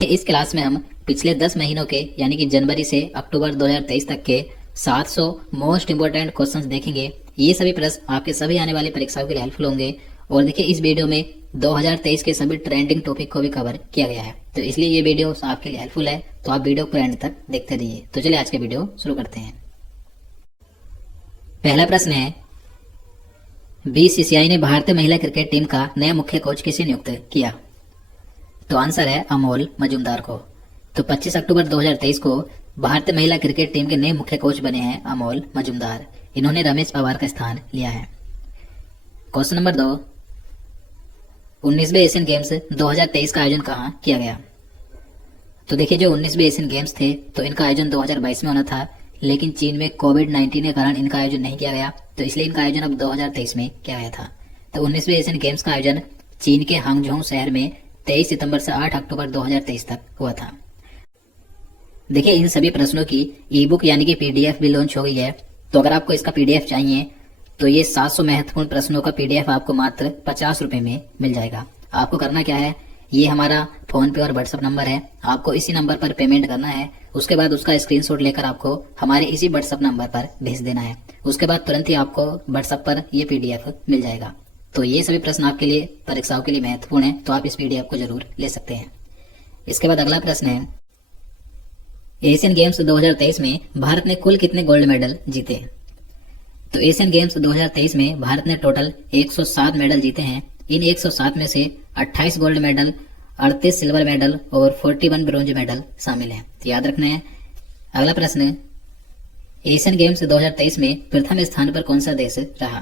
इस क्लास में हम पिछले 10 महीनों के यानी कि जनवरी से अक्टूबर 2023 तक के 700 मोस्ट इंपोर्टेंट क्वेश्चंस देखेंगे। ये सभी प्रश्न आपके सभी आने वाली परीक्षाओं के लिए हेल्पफुल होंगे। और देखिए, इस वीडियो में 2023 के सभी ट्रेंडिंग टॉपिक को भी कवर किया गया है, तो इसलिए ये वीडियो आपके लिए हेल्पफुल है। तो आप वीडियो को एंड तक देखते रहिए। तो चलिए आज के वीडियो शुरू करते हैं। पहला प्रश्न है, बीसीसीआई ने भारतीय महिला क्रिकेट टीम का नया मुख्य कोच किसे नियुक्त किया? तो आंसर है अमोल मजूमदार को। तो 25 अक्टूबर 2023 को भारतीय महिला क्रिकेट टीम के नए मुख्य कोच बने हैं अमोल मजूमदार। इन्होंने रमेश पवार का स्थान लिया है। क्वेश्चन नंबर 2, 19वें एशियन गेम्स 2023 का आयोजन कहाँ किया गया? तो देखिए, जो 19वें एशियन गेम्स थे तो इनका आयोजन 2022 में होना था, लेकिन चीन में कोविड-19 के कारण इनका आयोजन नहीं किया गया, तो इसलिए इनका आयोजन अब 2023 में किया गया था। तो 19वें एशियन गेम्स का आयोजन चीन के हांगझोउ शहर में 23 सितंबर से 8 अक्टूबर 2023 तक हुआ था। देखिए, इन सभी प्रश्नों की ई बुक यानी कि पीडीएफ भी लॉन्च हो गई है। तो अगर आपको इसका पीडीएफ चाहिए तो ये 700 महत्वपूर्ण प्रश्नों का पीडीएफ आपको मात्र 50 रुपए में मिल जाएगा। आपको करना क्या है, ये हमारा फोन पे और व्हाट्सएप नंबर है, आपको इसी नंबर पर पेमेंट करना है। उसके बाद उसका स्क्रीनशॉट लेकर आपको हमारे इसी व्हाट्सएप नंबर पर भेज देना है। उसके बाद तुरंत ही आपको व्हाट्सएप पर ये पीडीएफ मिल जाएगा। तो ये सभी प्रश्न आपके लिए परीक्षाओं के लिए महत्वपूर्ण है, तो आप इस पीडीएफ को जरूर ले सकते हैं। इसके बाद अगला प्रश्न है, एशियन गेम्स 2023 में भारत ने कुल कितने गोल्ड मेडल जीते? तो एशियन गेम्स 2023 में भारत ने टोटल 107 मेडल जीते हैं। इन 107 में से 28 गोल्ड मेडल, 38 सिल्वर मेडल और 41 ब्रोंज मेडल शामिल हैं। तो याद रखना है। अगला प्रश्न, एशियन गेम्स 2023 में प्रथम स्थान पर कौन सा देश रहा?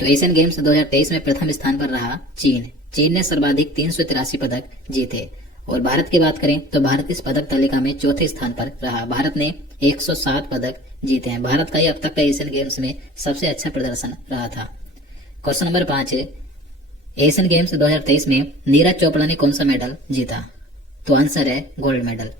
तो एशियन गेम्स 2023 में प्रथम स्थान पर रहा चीन। चीन ने सर्वाधिक 383 पदक जीते। और भारत की बात करें तो भारत इस पदक तालिका में चौथे स्थान पर रहा। भारत ने 107 पदक जीते हैं। भारत का ही अब तक का एशियन गेम्स में सबसे अच्छा प्रदर्शन रहा था। क्वेश्चन नंबर 5, एशियन गेम्स 2023 में नीरज चोपड़ा ने कौन सा मेडल जीता? तो आंसर है गोल्ड मेडल।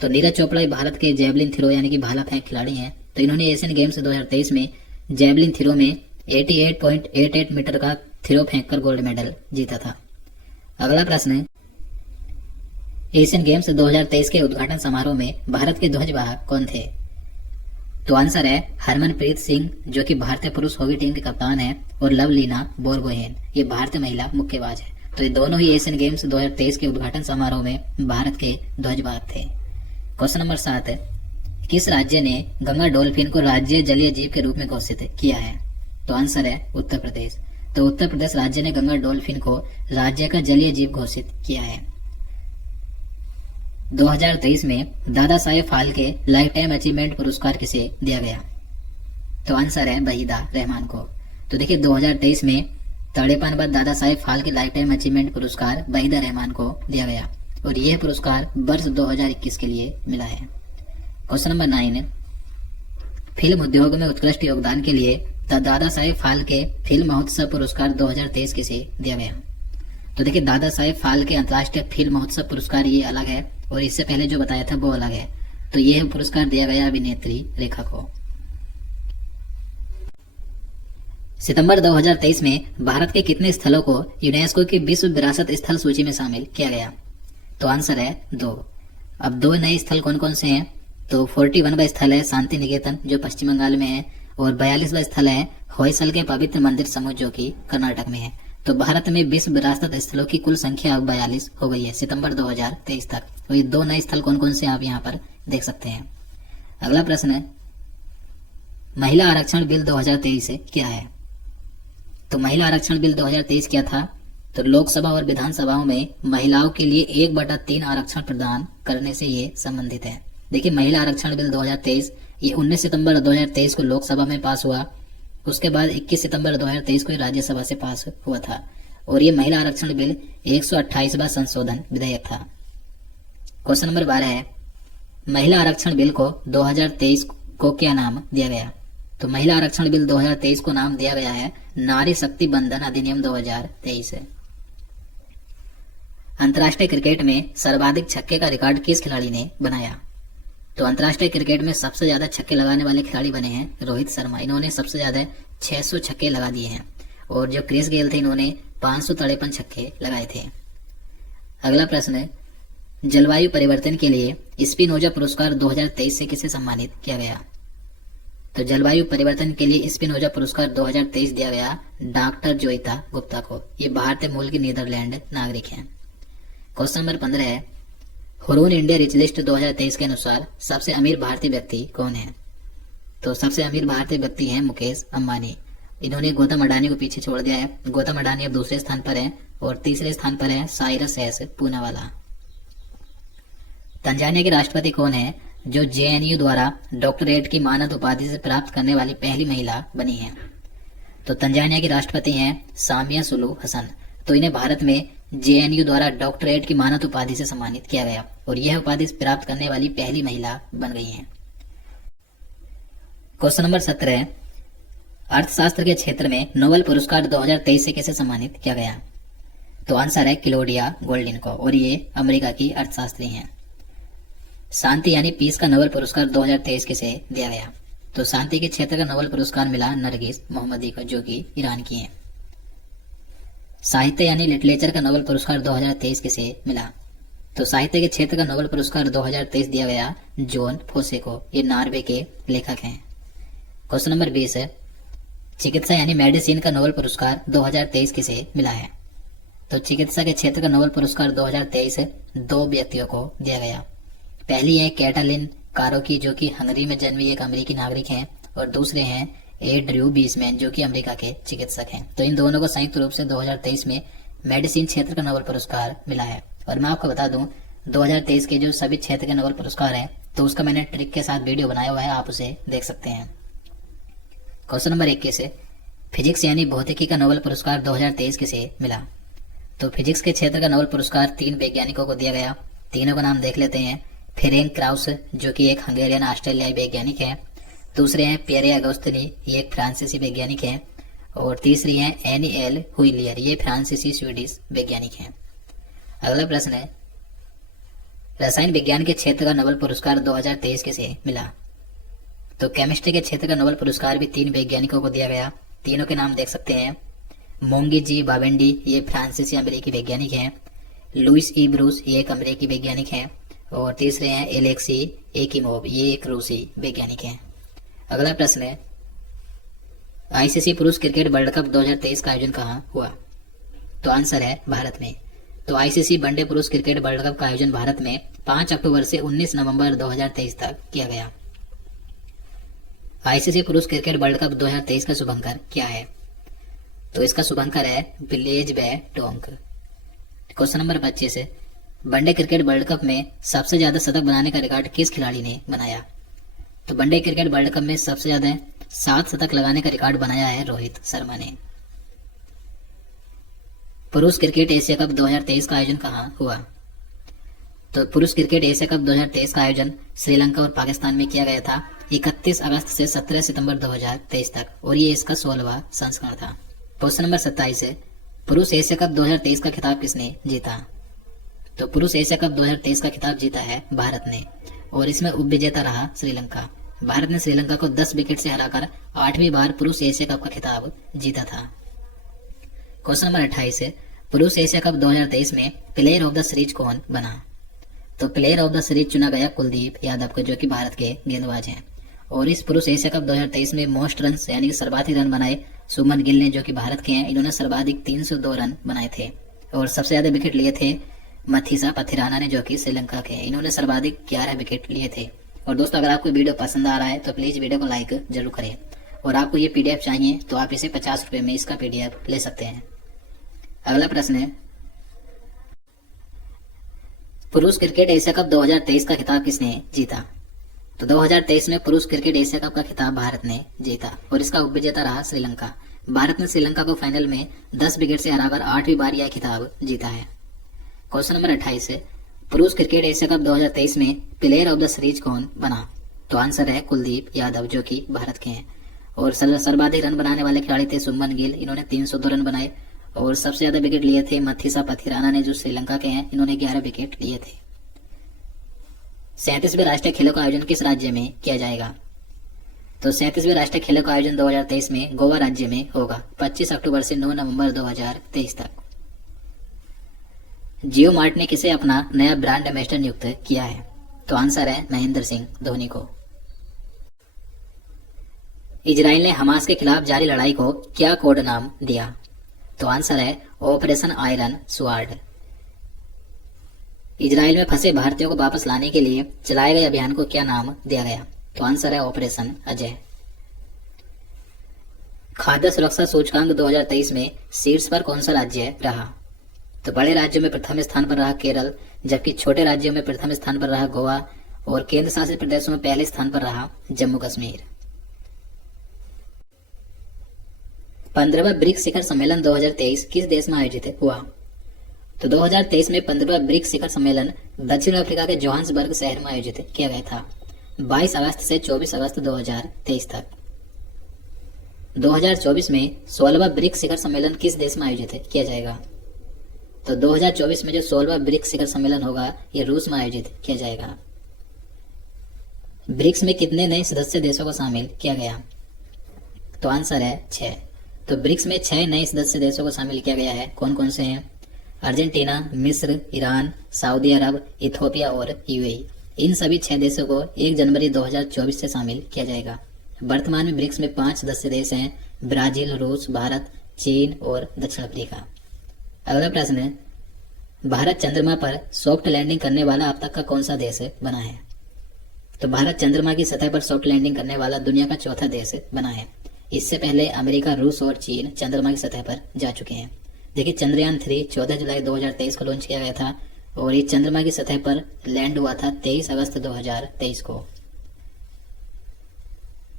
तो नीरज चोपड़ा भारत के जेवलिन थ्रो यानी कि भाला फेंक खिलाड़ी हैं। तो इन्होंने एशियन गेम्स 2023 में जेवलिन थ्रो में 88.88 मीटर का थ्रो फेंककर गोल्ड मेडल जीता था। अगला प्रश्न, एशियन गेम्स 2023 के उद्घाटन समारोह में भारत के ध्वजवाहक कौन थे? तो आंसर है हरमनप्रीत सिंह, जो कि भारतीय पुरुष हॉकी टीम के कप्तान है, और लवलीना बोरगोहेन, ये भारतीय महिला मुक्केबाज है। तो ये दोनों ही एशियन गेम्स 2023 के उद्घाटन समारोह में भारत के ध्वजवाहक थे। क्वेश्चन नंबर 7, किस राज्य ने गंगा डॉल्फिन को राज्य जलीय जीव के रूप में घोषित किया है? तो आंसर है उत्तर प्रदेश। तो उत्तर प्रदेश राज्य ने गंगा डॉल्फिन को राज्य का जलीय जीव घोषित किया है। 2023 में Dada Saheb Phalke life time achievement पुरस्कार किसे दिया गया? तो आंसर है वहीदा रहमान को। तो देखिए, 2023 में तड़ेपन बाद Dada Saheb Phalke life time achievement पुरस्कार वहीदा रहमान को दिया गया, और यह पुरस्कार वर्ष 2021 के लिए मिला है। क्वेश्चन नंबर 9, फिल्म उद्योग में उत्कृष्ट योगदान के लिए दादा साहेब फाल्के फिल्म महोत्सव पुरस्कार 2023 किसे दिया गया? तो देखिए, दादा साहेब फाल्के अंतर्राष्ट्रीय फिल्म महोत्सव पुरस्कार ये अलग है, और इससे पहले जो बताया था वो अलग है। तो यह पुरस्कार दिया गया अभिनेत्री रेखा को। सितंबर 2023 में भारत के कितने स्थलों को यूनेस्को की विश्व विरासत स्थल सूची में शामिल किया गया? तो आंसर है 2। अब 2 नए स्थल कौन कौन से हैं? तो 41वां स्थल है शांति निकेतन, जो पश्चिम बंगाल में है, और 42वां स्थल है होयसल के पवित्र मंदिर समूह, जो कि कर्नाटक में है। तो भारत में विश्व विरासत स्थलों की कुल संख्या अब 42 हो गई है सितंबर 2023 तक। तो ये 2 नए स्थल कौन कौन से आप यहाँ पर देख सकते हैं। अगला प्रश्न है, महिला आरक्षण बिल 2023 क्या है? तो महिला आरक्षण बिल 2023 क्या था? तो लोकसभा और विधानसभाओं में महिलाओं के लिए 1/3 आरक्षण प्रदान करने से ये संबंधित है। देखिए, महिला आरक्षण बिल 2023 ये 19 सितंबर 2023 को लोकसभा में पास हुआ। उसके बाद 21 सितंबर 2023 को राज्यसभा से पास हुआ था, और ये महिला आरक्षण बिल 128वां संशोधन विधेयक था। क्वेश्चन नंबर 12 है, महिला आरक्षण बिल को 2023 को क्या नाम दिया गया? तो महिला आरक्षण बिल 2023 को नाम दिया गया है नारी शक्ति बंधन अधिनियम 2023। अंतर्राष्ट्रीय क्रिकेट में सर्वाधिक छक्के का रिकॉर्ड किस खिलाड़ी ने बनाया? तो अंतर्राष्ट्रीय क्रिकेट में सबसे ज्यादा छक्के लगाने वाले खिलाड़ी बने हैं रोहित शर्मा। इन्होंने सबसे ज्यादा 600 छक्के लगा दिए हैं, और जो क्रिस गेल थे इन्होंने 553 छक्के लगाए थे। अगला प्रश्न है, जलवायु परिवर्तन के लिए स्पिनोजा पुरस्कार 2023 से किसे सम्मानित किया गया? तो जलवायु परिवर्तन के लिए स्पिनोजा पुरस्कार 2023 दिया गया डॉक्टर जोइता गुप्ता को। ये भारतीय मूल की नीदरलैंड नागरिक हैं। क्वेश्चन नंबर 15 है, हुरून इंडिया रिच लिस्ट 2023 के अनुसार सबसे अमीर भारतीय व्यक्ति कौन है? तो सबसे अमीर भारतीय व्यक्ति हैं मुकेश अंबानी। इन्होंने गौतम अडानी को पीछे छोड़ दिया है। गौतम अडानी अब दूसरे स्थान पर है और तीसरे स्थान पर है साइरस एस पूनावाला। तंजानिया के राष्ट्रपति कौन है जो जेएनयू द्वारा डॉक्टरेट की मानद उपाधि से प्राप्त करने वाली पहली महिला बनी है? तो तंजानिया की राष्ट्रपति हैं सामिया सुलू हसन। तो इन्हें भारत में जेएनयू द्वारा डॉक्टरेट की मानद उपाधि से सम्मानित किया गया और यह उपाधि प्राप्त करने वाली पहली महिला बन गई हैं। क्वेश्चन नंबर 17 है, अर्थशास्त्र के क्षेत्र में नोबेल पुरस्कार 2023 से किसे सम्मानित किया गया? तो आंसर है क्लोडिया गोल्डिन को और ये अमेरिका की अर्थशास्त्री हैं। शांति यानी पीस का नोबेल पुरस्कार 2023 किसे दिया गया? तो शांति के क्षेत्र का नोबेल पुरस्कार मिला नरगिस मोहम्मदी को, जो कि ईरान की हैं। साहित्य यानी लिटरेचर का नोबेल पुरस्कार 2023 किसे मिला? तो साहित्य के क्षेत्र का नोबेल पुरस्कार 2023 दिया गया जॉन फोसे को। ये नॉर्वे के लेखक हैं। क्वेश्चन नंबर 20 है, चिकित्सा यानी मेडिसिन का नोबेल पुरस्कार 2023 किसे मिला है? तो चिकित्सा के क्षेत्र का नोबेल पुरस्कार 2023 दो व्यक्तियों को दिया गया। पहली है कैटालिन कारोकी, जो कि हंगरी में जन्मी एक अमेरिकी नागरिक हैं, और दूसरे हैं ड्रू बीसमैन, जो कि अमेरिका के चिकित्सक हैं। तो इन दोनों को संयुक्त रूप से 2023 में मेडिसिन क्षेत्र का नोबेल पुरस्कार मिला है। और मैं आपको बता दूं 2023 के जो सभी क्षेत्र के नोबेल पुरस्कार हैं, तो उसका मैंने ट्रिक के साथ वीडियो बनाया हुआ है, आप उसे देख सकते हैं। क्वेश्चन नंबर 21 है, फिजिक्स यानी भौतिकी का नोबेल पुरस्कार 2023 किसे मिला? तो फिजिक्स के क्षेत्र का नोबेल पुरस्कार 3 वैज्ञानिकों को दिया गया। तीनों का नाम देख लेते हैं। फेरेंक क्राउस, जो कि एक हंगेरियन ऑस्ट्रेलियाई वैज्ञानिक है। दूसरे हैं पियरे अगोस्तनी, ये एक फ्रांसीसी वैज्ञानिक हैं। और तीसरी हैं एनी एल हुइलियर, ये फ्रांसीसी स्वीडिश वैज्ञानिक हैं। अगला प्रश्न है, रसायन विज्ञान के क्षेत्र का नोबेल पुरस्कार 2023 किसे मिला? तो केमिस्ट्री के क्षेत्र का नोबेल पुरस्कार भी 3 वैज्ञानिकों को दिया गया। तीनों के नाम देख सकते हैं। मोंगी जी बावेंडी, ये फ्रांसीसी अमेरिकी वैज्ञानिक हैं। लुइस ई ब्रूस, ये एक अमेरिकी वैज्ञानिक हैं। और तीसरे हैं एलेक्सी एकिमोव, ये एक रूसी वैज्ञानिक हैं। अगला प्रश्न है, आईसीसी पुरुष क्रिकेट वर्ल्ड कप 2023 का आयोजन कहाँ हुआ? तो आंसर है भारत में। तो आईसीसी वनडे पुरुष क्रिकेट वर्ल्ड कप का आयोजन भारत में 5 अक्टूबर से 19 नवंबर 2023 तक किया गया। आईसीसी पुरुष क्रिकेट वर्ल्ड कप 2023 का शुभंकर क्या है? तो इसका शुभंकर है ब्लेज बै टोंक। क्वेश्चन नंबर 25 है, वनडे क्रिकेट वर्ल्ड कप में सबसे ज्यादा शतक बनाने का रिकॉर्ड किस खिलाड़ी ने बनाया? तो वनडे क्रिकेट वर्ल्ड कप में सबसे ज्यादा 7 शतक लगाने का रिकॉर्ड बनाया है रोहित शर्मा ने। पुरुष क्रिकेट एशिया कप 2023 का आयोजन कहाँ हुआ? तो पुरुष क्रिकेट एशिया कप 2023 का आयोजन श्रीलंका और पाकिस्तान में किया गया था 31 अगस्त से 17 सितंबर 2023 तक, और ये इसका 16वां संस्करण था। क्वेश्चन नंबर 27 है, पुरुष एशिया कप 2023 का खिताब किसने जीता? तो पुरुष एशिया कप 2023 का खिताब जीता है भारत ने, और इसमें उपविजेता रहा श्रीलंका। भारत ने श्रीलंका को 10 विकेट से हराकर 8वीं बार पुरुष एशिया कप का खिताब जीता था। क्वेश्चन नंबर 28 है, पुरुष एशिया कप 2023 में प्लेयर ऑफ द सीरीज कौन बना? तो प्लेयर ऑफ द सीरीज चुना गया कुलदीप यादव को, जो कि भारत के गेंदबाज हैं। और इस पुरुष एशिया कप 2023 में मोस्ट रन यानी कि सर्वाधिक रन बनाए सुमन गिल ने, जो कि भारत के हैं। इन्होंने सर्वाधिक 302 रन बनाए थे। और सबसे ज्यादा विकेट लिए थे मथीसा पथिराना ने, जो कि श्रीलंका के हैं। इन्होंने सर्वाधिक 11 विकेट लिए थे। और दोस्तों, अगर आपको वीडियो पसंद आ रहा है तो प्लीज वीडियो को लाइक जरूर करें। और आपको ये पीडीएफ चाहिए तो आप इसे 50 रुपए में इसका पीडीएफ ले सकते हैं। अगला प्रश्न है, पुरुष क्रिकेट एशिया कप 2023 का खिताब किसने जीता? तो 2023 में पुरुष क्रिकेट एशिया कप का खिताब भारत ने जीता, और इसका उपविजेता रहा श्रीलंका। भारत ने श्रीलंका को फाइनल में 10 विकेट से हराकर 8वीं बार यह खिताब जीता है। क्वेश्चन नंबर 28 है, पुरुष क्रिकेट एशिया कप 2023 में प्लेयर ऑफ द सीरीज कौन बना? तो आंसर है कुलदीप यादव, जो कि भारत के हैं। और सर्वाधिक रन बनाने वाले खिलाड़ी थे सुमन गिल, इन्होंने 302 रन बनाए। और सबसे ज्यादा विकेट लिए थे मथीसा पथिराना ने, जो श्रीलंका के हैं। इन्होंने 11 विकेट लिए थे। 37वें राष्ट्रीय खेलों का आयोजन किस राज्य में किया जाएगा? तो 37वें राष्ट्रीय खेलों का आयोजन 2023 में गोवा राज्य में होगा 25 अक्टूबर से 9 नवंबर 2023 तक। जियो मार्ट ने किसे अपना नया ब्रांड एम्बेसडर नियुक्त किया है? तो आंसर है महेंद्र सिंह धोनी को। इजराइल ने हमास के खिलाफ जारी लड़ाई को क्या कोड नाम दिया? तो आंसर है ऑपरेशन आयरन स्वार्ड। इजराइल में फंसे भारतीयों को वापस लाने के लिए चलाए गए अभियान को क्या नाम दिया गया? तो आंसर है ऑपरेशन अजय। खाद्य सुरक्षा सूचकांक 2023 में शीर्ष पर कौन सा राज्य रहा? तो बड़े राज्यों में प्रथम स्थान पर रहा केरल, जबकि छोटे राज्यों में प्रथम स्थान पर रहा गोवा और केंद्र शासित प्रदेशों में पहले स्थान पर रहा जम्मू कश्मीर। 15वां ब्रिक्स शिखर सम्मेलन 2023 किस देश में आयोजित हुआ? तो 2023 में 15वां ब्रिक्स शिखर सम्मेलन दक्षिण अफ्रीका के जोहान्सबर्ग शहर में आयोजित किया गया था 22 अगस्त से 24 अगस्त 2023 तक। 2024 में 16वां ब्रिक्स शिखर सम्मेलन किस देश में आयोजित किया जाएगा? तो 2024 में जो 16वां ब्रिक्स शिखर सम्मेलन होगा ये रूस में आयोजित किया जाएगा। ब्रिक्स में कितने नए सदस्य देशों को शामिल किया गया? तो आंसर है 6। तो ब्रिक्स में 6 नए सदस्य देशों को शामिल किया गया है। कौन कौन से हैं? अर्जेंटीना, मिस्र, ईरान, सऊदी अरब, इथियोपिया और यूएई। इन सभी 6 देशों को 1 जनवरी 2024 से शामिल किया जाएगा। वर्तमान में ब्रिक्स में 5 सदस्य देश हैं, ब्राजील, रूस, भारत, चीन और दक्षिण अफ्रीका। अगला प्रश्न है, भारत चंद्रमा पर सॉफ्ट लैंडिंग करने वाला अब तक का कौन सा देश बना है? तो भारत चंद्रमा की सतह पर सॉफ्ट लैंडिंग करने वाला दुनिया का चौथा देश बना है। इससे पहले अमेरिका, रूस और चीन चंद्रमा की सतह पर जा चुके हैं। देखिए, चंद्रयान 3 14 जुलाई 2023 को लॉन्च किया गया था और ये चंद्रमा की सतह पर लैंड हुआ था 23 अगस्त 2023 को।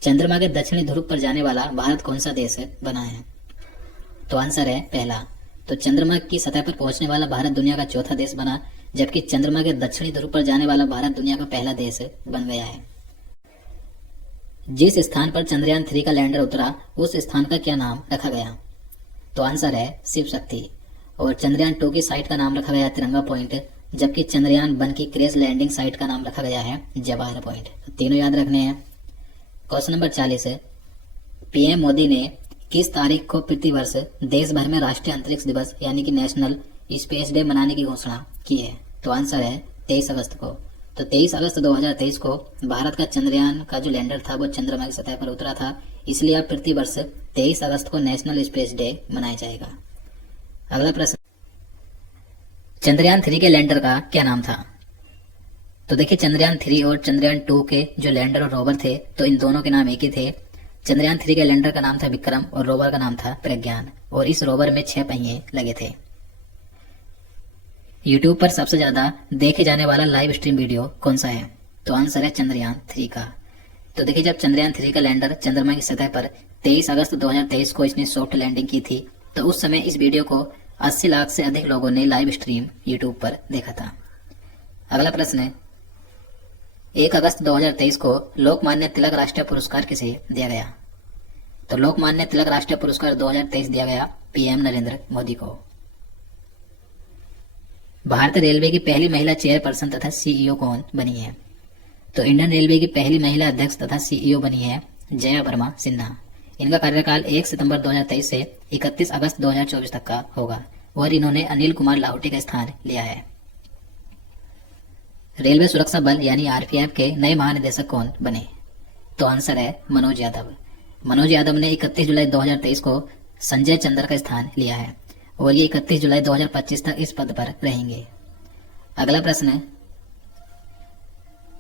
चंद्रमा के दक्षिणी ध्रुव पर जाने वाला भारत कौन सा देश बना है? तो आंसर है पहला। तो चंद्रमा की सतह पर पहुंचने वाला भारत दुनिया का चौथा देश बना, जबकि चंद्रमा के दक्षिणी ध्रुव पर जाने वाला भारत दुनिया का पहला देश बन गया है। जिस स्थान पर चंद्रयान 3 का लैंडर उतरा उस स्थान का क्या नाम रखा गया? तो आंसर है शिव शक्ति। और चंद्रयान 2 की साइट का नाम रखा गया तिरंगा पॉइंट, जबकि चंद्रयान 1 की क्रैश लैंडिंग साइट का नाम रखा गया है जवाहर पॉइंट। तो तीनों याद रखने हैं। क्वेश्चन नंबर 40 है, पीएम मोदी ने किस तारीख को प्रतिवर्ष देश भर में राष्ट्रीय अंतरिक्ष दिवस यानी कि नेशनल स्पेस डे मनाने की घोषणा की है? तो आंसर है 23 अगस्त को। तो 23 अगस्त 2023 को भारत का चंद्रयान का जो लैंडर था वो चंद्रमा की सतह पर उतरा था, इसलिए अब प्रतिवर्ष 23 अगस्त को नेशनल स्पेस डे मनाया जाएगा। अगला प्रश्न, चंद्रयान 3 के लैंडर का क्या नाम था? तो देखिए, चंद्रयान 3 और चंद्रयान 2 के जो लैंडर और रोवर थे तो इन दोनों के नाम एक ही थे। चंद्रयान 3 के लैंडर का नाम था विक्रम और रोवर का नाम था प्रज्ञान, और इस रोवर में 6 पहिए लगे थे। यूट्यूब पर सबसे ज्यादा देखे जाने वाला लाइव स्ट्रीम वीडियो कौन सा है? तो आंसर है चंद्रयान 3 का। तो देखिए, जब चंद्रयान 3 का लैंडर चंद्रमा की सतह पर 23 अगस्त 2023 को इसने सॉफ्ट लैंडिंग की थी, तो उस समय इस वीडियो को 80 लाख से अधिक लोगों ने लाइव स्ट्रीम यूट्यूब पर देखा था। अगला प्रश्न है, 1 अगस्त 2023 को लोकमान्य तिलक राष्ट्रीय पुरस्कार किसे दिया गया? तो लोकमान्य तिलक राष्ट्रीय पुरस्कार 2023 दिया गया पीएम नरेंद्र मोदी को। भारतीय रेलवे की पहली महिला चेयरपर्सन तथा सीईओ कौन बनी है? तो इंडियन रेलवे की पहली महिला अध्यक्ष तथा सीईओ बनी है जया वर्मा सिन्हा। इनका कार्यकाल 1 सितंबर 2023 से 31 अगस्त 2024 तक का होगा और इन्होंने अनिल कुमार लाहौटी का स्थान लिया है। रेलवे सुरक्षा बल यानी आरपीएफ के नए महानिदेशक कौन बने? तो आंसर है मनोज यादव। मनोज यादव ने 31 जुलाई 2023 को संजय चंद्र का स्थान लिया है और ये 31 जुलाई 2025 तक इस पद पर रहेंगे। अगला प्रश्न है,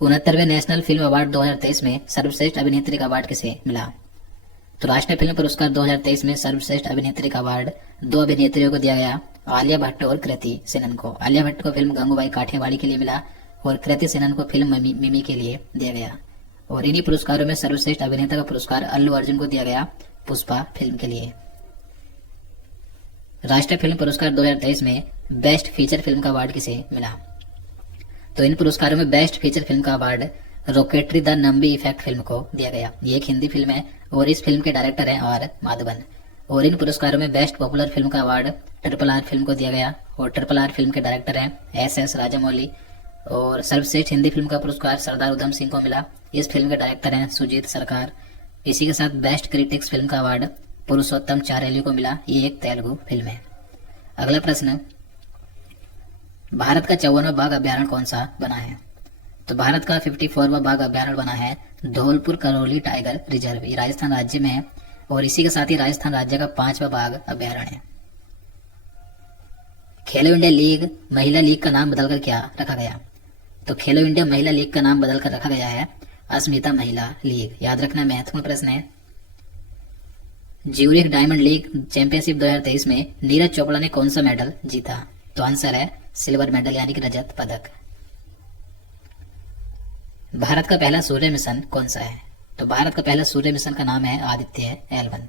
69वें नेशनल फिल्म अवार्ड 2023 में सर्वश्रेष्ठ अभिनेत्री का अवार्ड किसे मिला? तो राष्ट्रीय फिल्म पुरस्कार 2023 में सर्वश्रेष्ठ अभिनेत्री का अवार्ड 2 अभिनेत्रियों को दिया गया, आलिया भट्ट और कृति सेनन को। आलिया भट्ट को फिल्म गंगूबाई काठियावाड़ी के लिए मिला और कृति सेनन को फिल्म मिमी के लिए दिया गया। और इन्हीं पुरस्कारों में सर्वश्रेष्ठ अभिनेता का पुरस्कार अल्लू अर्जुन को दिया गया पुष्पा फिल्म के लिए। राष्ट्रीय फिल्म पुरस्कार 2023 में बेस्ट फीचर फिल्म का अवार्ड किसे मिला? तो इन पुरस्कारों में बेस्ट फीचर फिल्म का award rocketry the Nambi effect film को दिया गया। ये एक हिंदी फिल्म है और इस फिल्म के डायरेक्टर हैं आर माधवन। और इन पुरस्कारों में बेस्ट पॉपुलर फिल्म का अवार्ड RRR फिल्म को दिया गया और RRR फिल्म के डायरेक्टर हैं SS राजामौली। और सर्वश्रेष्ठ हिंदी फिल्म का पुरस्कार सरदार उधम सिंह को मिला। इस फिल्म के डायरेक्टर हैं सुजीत सरकार। इसी के साथ बेस्ट क्रिटिक्स फिल्म का अवार्ड पुरुषोत्तम चारेली को मिला। ये एक तेलुगु फिल्म है। अगला प्रश्न, भारत का 54वां बाघ अभ्यारण्य कौन सा बना है? तो भारत का 54वां बाघ अभ्यारण्य बना है धौलपुर करौली टाइगर रिजर्व। ये राजस्थान राज्य में है और इसी के साथ ही राजस्थान राज्य का 5वां बाघ अभ्यारण्य है। खेलो इंडिया लीग महिला लीग का नाम बदलकर क्या रखा गया? तो खेलो इंडिया महिला लीग का नाम बदलकर रखा गया है अस्मिता महिला लीग। याद रखना महत्वपूर्ण प्रश्न है। ज्यूरिख डायमंड लीग चैंपियनशिप 2023 में नीरज चोपड़ा ने कौन सा मेडल जीता? तो आंसर है सिल्वर मेडल यानी कि रजत पदक। भारत का पहला सूर्य मिशन कौन सा है? तो भारत का पहला सूर्य मिशन का नाम है आदित्य L1।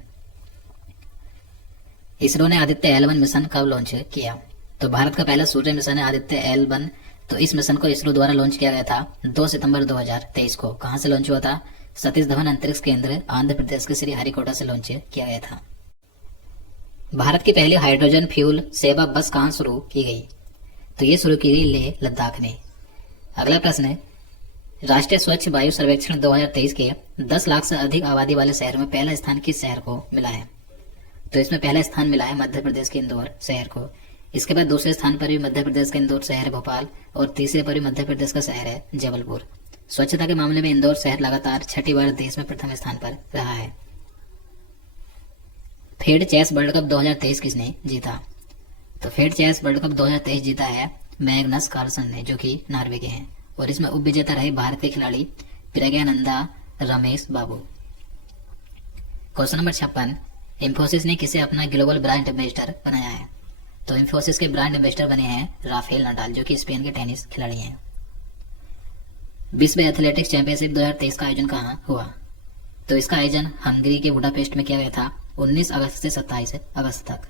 इसरो ने आदित्य L1 मिशन कब लॉन्च किया? तो भारत का पहला सूर्य मिशन है आदित्य L1। तो इस मिशन को इसरो द्वारा लॉन्च किया गया था 2 सितंबर 2023 को। कहां से लॉन्च हुआ था? सतीश धवन अंतरिक्ष केंद्र आंध्र प्रदेश के श्री हरिकोटा से लॉन्च किया गया था। भारत की पहली हाइड्रोजन फ्यूल सेवा बस कहां शुरू की गई? तो ये शुरू की गई लेह लद्दाख में। अगला प्रश्न है राष्ट्रीय स्वच्छ वायु सर्वेक्षण 2023 के 10 लाख से अधिक आबादी वाले शहरों में पहला स्थान किस शहर को मिला है? तो इसमें पहला स्थान मिला है मध्य प्रदेश के इंदौर शहर को। इसके बाद दूसरे स्थान पर भी मध्य प्रदेश का इंदौर शहर है भोपाल और तीसरे पर भी मध्य प्रदेश का शहर है जबलपुर। स्वच्छता के मामले में इंदौर शहर लगातार 6ठी बार देश में प्रथम स्थान पर रहा है। फेड चेस वर्ल्ड कप 2023 किसने जीता? तो फेड चेस वर्ल्ड कप 2023 जीता है मैग्नस कार्लसन ने, जो कि नॉर्वे के हैं और इसमें उपविजेता रहे भारत के खिलाड़ी प्रज्ञानंदा रमेश बाबू। क्वेश्चन नंबर 56 इंफोसिस ने किसे अपना ग्लोबल ब्रांड एम्बेसडर बनाया है? तो इंफोसिस के ब्रांड एम्बेसडर बने हैं राफेल नडाल, जो कि स्पेन के टेनिस खिलाड़ी हैं। विश्व एथलेटिक्स चैंपियनशिप 2023 का आयोजन कहाँ हुआ? तो इसका आयोजन हंगरी के बुडापेस्ट में किया गया था 19 अगस्त से 27 अगस्त तक।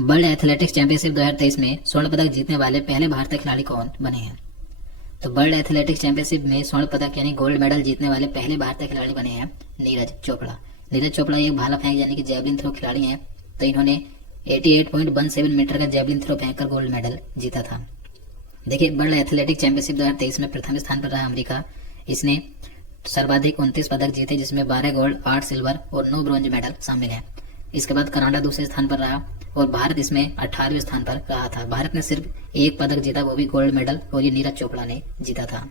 वर्ल्ड एथलेटिक्स चैंपियनशिप 2023 में स्वर्ण पदक जीतने वाले पहले भारतीय खिलाड़ी कौन बने हैं? तो वर्ल्ड एथलेटिक्स चैंपियनशिप में स्वर्ण पदक यानी गोल्ड मेडल जीतने वाले पहले भारतीय खिलाड़ी बने हैं नीरज चोपड़ा। नीरज चोपड़ा एक भाला फेंक यानी कि जैवलिन थ्रो खिलाड़ी हैं। तो इन्होंने 88.17 मीटर का जैवलिन थ्रो फेंक कर गोल्ड मेडल जीता था। देखिए वर्ल्ड एथलेटिक चैंपियनशिप 2023 में प्रथम स्थान पर रहा अमेरिका। इसने सर्वाधिक 29 पदक जीते जिसमें 12 गोल्ड 8 सिल्वर और 9 ब्रॉन्ज मेडल शामिल हैं। इसके बाद कनाडा दूसरे स्थान पर रहा और भारत इसमें 18वें स्थान पर रहा था। भारत ने सिर्फ एक पदक जीता, वो भी गोल्ड मेडल, और ये नीरज चोपड़ा ने जीता था।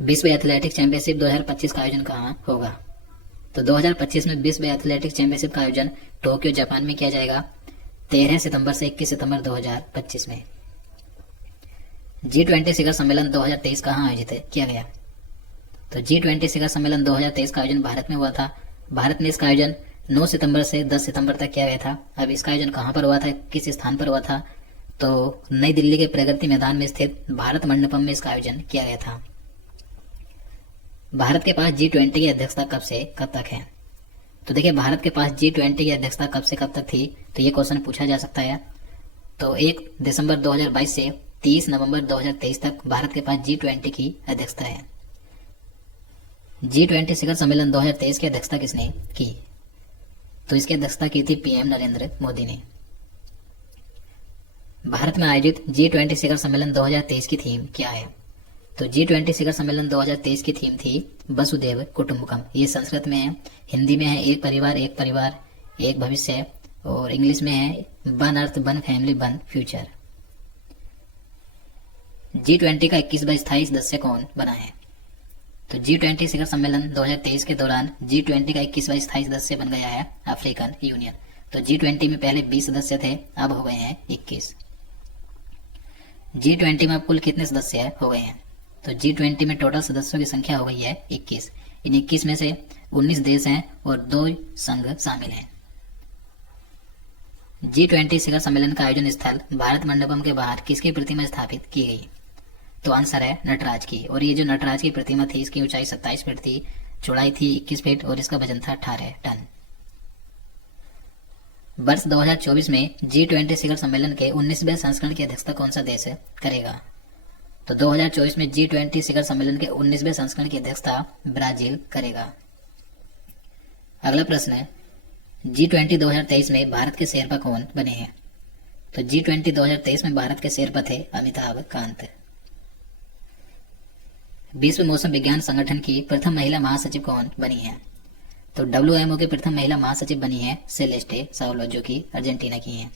विश्व एथलेटिक चैंपियनशिप 2025 का आयोजन कहाँ होगा? तो 2025 में विश्व एथलेटिक चैंपियनशिप का आयोजन टोक्यो जापान में किया जाएगा 13 सितंबर से 21 सितंबर 2025 में। G20 शिखर सम्मेलन 2023 कहाँ आयोजित किया गया? तो G20 शिखर सम्मेलन 2023 का आयोजन भारत में हुआ था। भारत में इसका आयोजन 9 सितंबर से 10 सितंबर तक किया गया था। अब इसका आयोजन कहाँ पर हुआ था, किस स्थान पर हुआ था? तो नई दिल्ली के प्रगति मैदान में स्थित भारत मंडपम में इसका आयोजन किया गया था। भारत के पास G20 की अध्यक्षता कब से कब तक है? तो देखिए भारत के पास G20 की अध्यक्षता कब से कब तक थी, तो ये क्वेश्चन पूछा जा सकता है। तो 1 दिसंबर 2022 से 30 नवंबर 2023 तक भारत के पास G20 की अध्यक्षता है। G20 शिखर सम्मेलन 2023 की अध्यक्षता किसने की? तो इसकी अध्यक्षता की थी पीएम नरेंद्र मोदी ने। भारत में आयोजित G20 शिखर सम्मेलन 2023 की थीम क्या है? तो G20 शिखर सम्मेलन 2023 की थीम थी वसुधैव कुटुंबकम। ये संस्कृत में है, हिंदी में है एक परिवार एक भविष्य, और इंग्लिश में है one earth one family one future. G20 का 21वां स्थायी सदस्य कौन बना है? तो G20 शिखर सम्मेलन 2023 के दौरान G20 का 21वां स्थायी सदस्य बन गया है अफ्रीकन यूनियन। तो G20 में पहले 20 सदस्य थे, अब हो गए हैं 21। G20 में अब कुल कितने सदस्य हो गए हैं? तो G20 में टोटल सदस्यों की संख्या हो गई है 21। इन 21 में से 19 देश हैं और 2 संघ शामिल हैं। G20 शिखर सम्मेलन का आयोजन स्थल भारत मंडपम के बाहर किसकी प्रतिमा स्थापित की गई? तो आंसर है नटराज की। और ये जो नटराज की प्रतिमा थी इसकी ऊंचाई 27 फीट थी, चौड़ाई थी 21 फीट और इसका वजन था 18 टन। वर्ष 2024 में G20 शिखर सम्मेलन के 19वें संस्करण की अध्यक्षता कौन सा देश करेगा? तो 2024 में G20 शिखर सम्मेलन के 19वें संस्करण की अध्यक्षता ब्राजील करेगा। अगला प्रश्न है G20 2023 में भारत के शेरपा कौन बने हैं? तो G20 2023 में भारत के शेरपा थे अमिताभ कांत। विश्व मौसम विज्ञान संगठन की प्रथम महिला महासचिव कौन बनी है? तो WMO की प्रथम महिला महासचिव बनी है सेलेस्टे साउलो, जो कि अर्जेंटीना की हैं।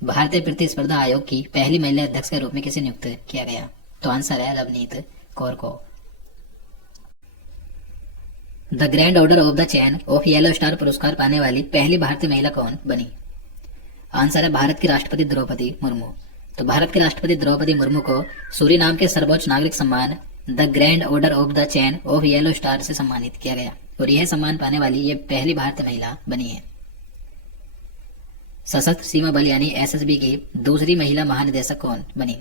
भारतीय प्रतिस्पर्धा आयोग की पहली महिला अध्यक्ष के रूप में किसे नियुक्त किया गया? तो आंसर है रवनीत कौर को। The grand order of the chain of yellow star पुरस्कार पाने वाली पहली भारतीय महिला कौन बनी? आंसर है भारत की राष्ट्रपति द्रौपदी मुर्मू। तो भारत के राष्ट्रपति द्रौपदी मुर्मू को सूरीनाम के सर्वोच्च नागरिक सम्मान the grand order of the chain of yellow star से सम्मानित किया गया और यह सम्मान पाने वाली ये पहली भारतीय महिला बनी है। सशस्त्र सीमा बल यानी एसएसबी की दूसरी महिला महानिदेशक कौन बनी?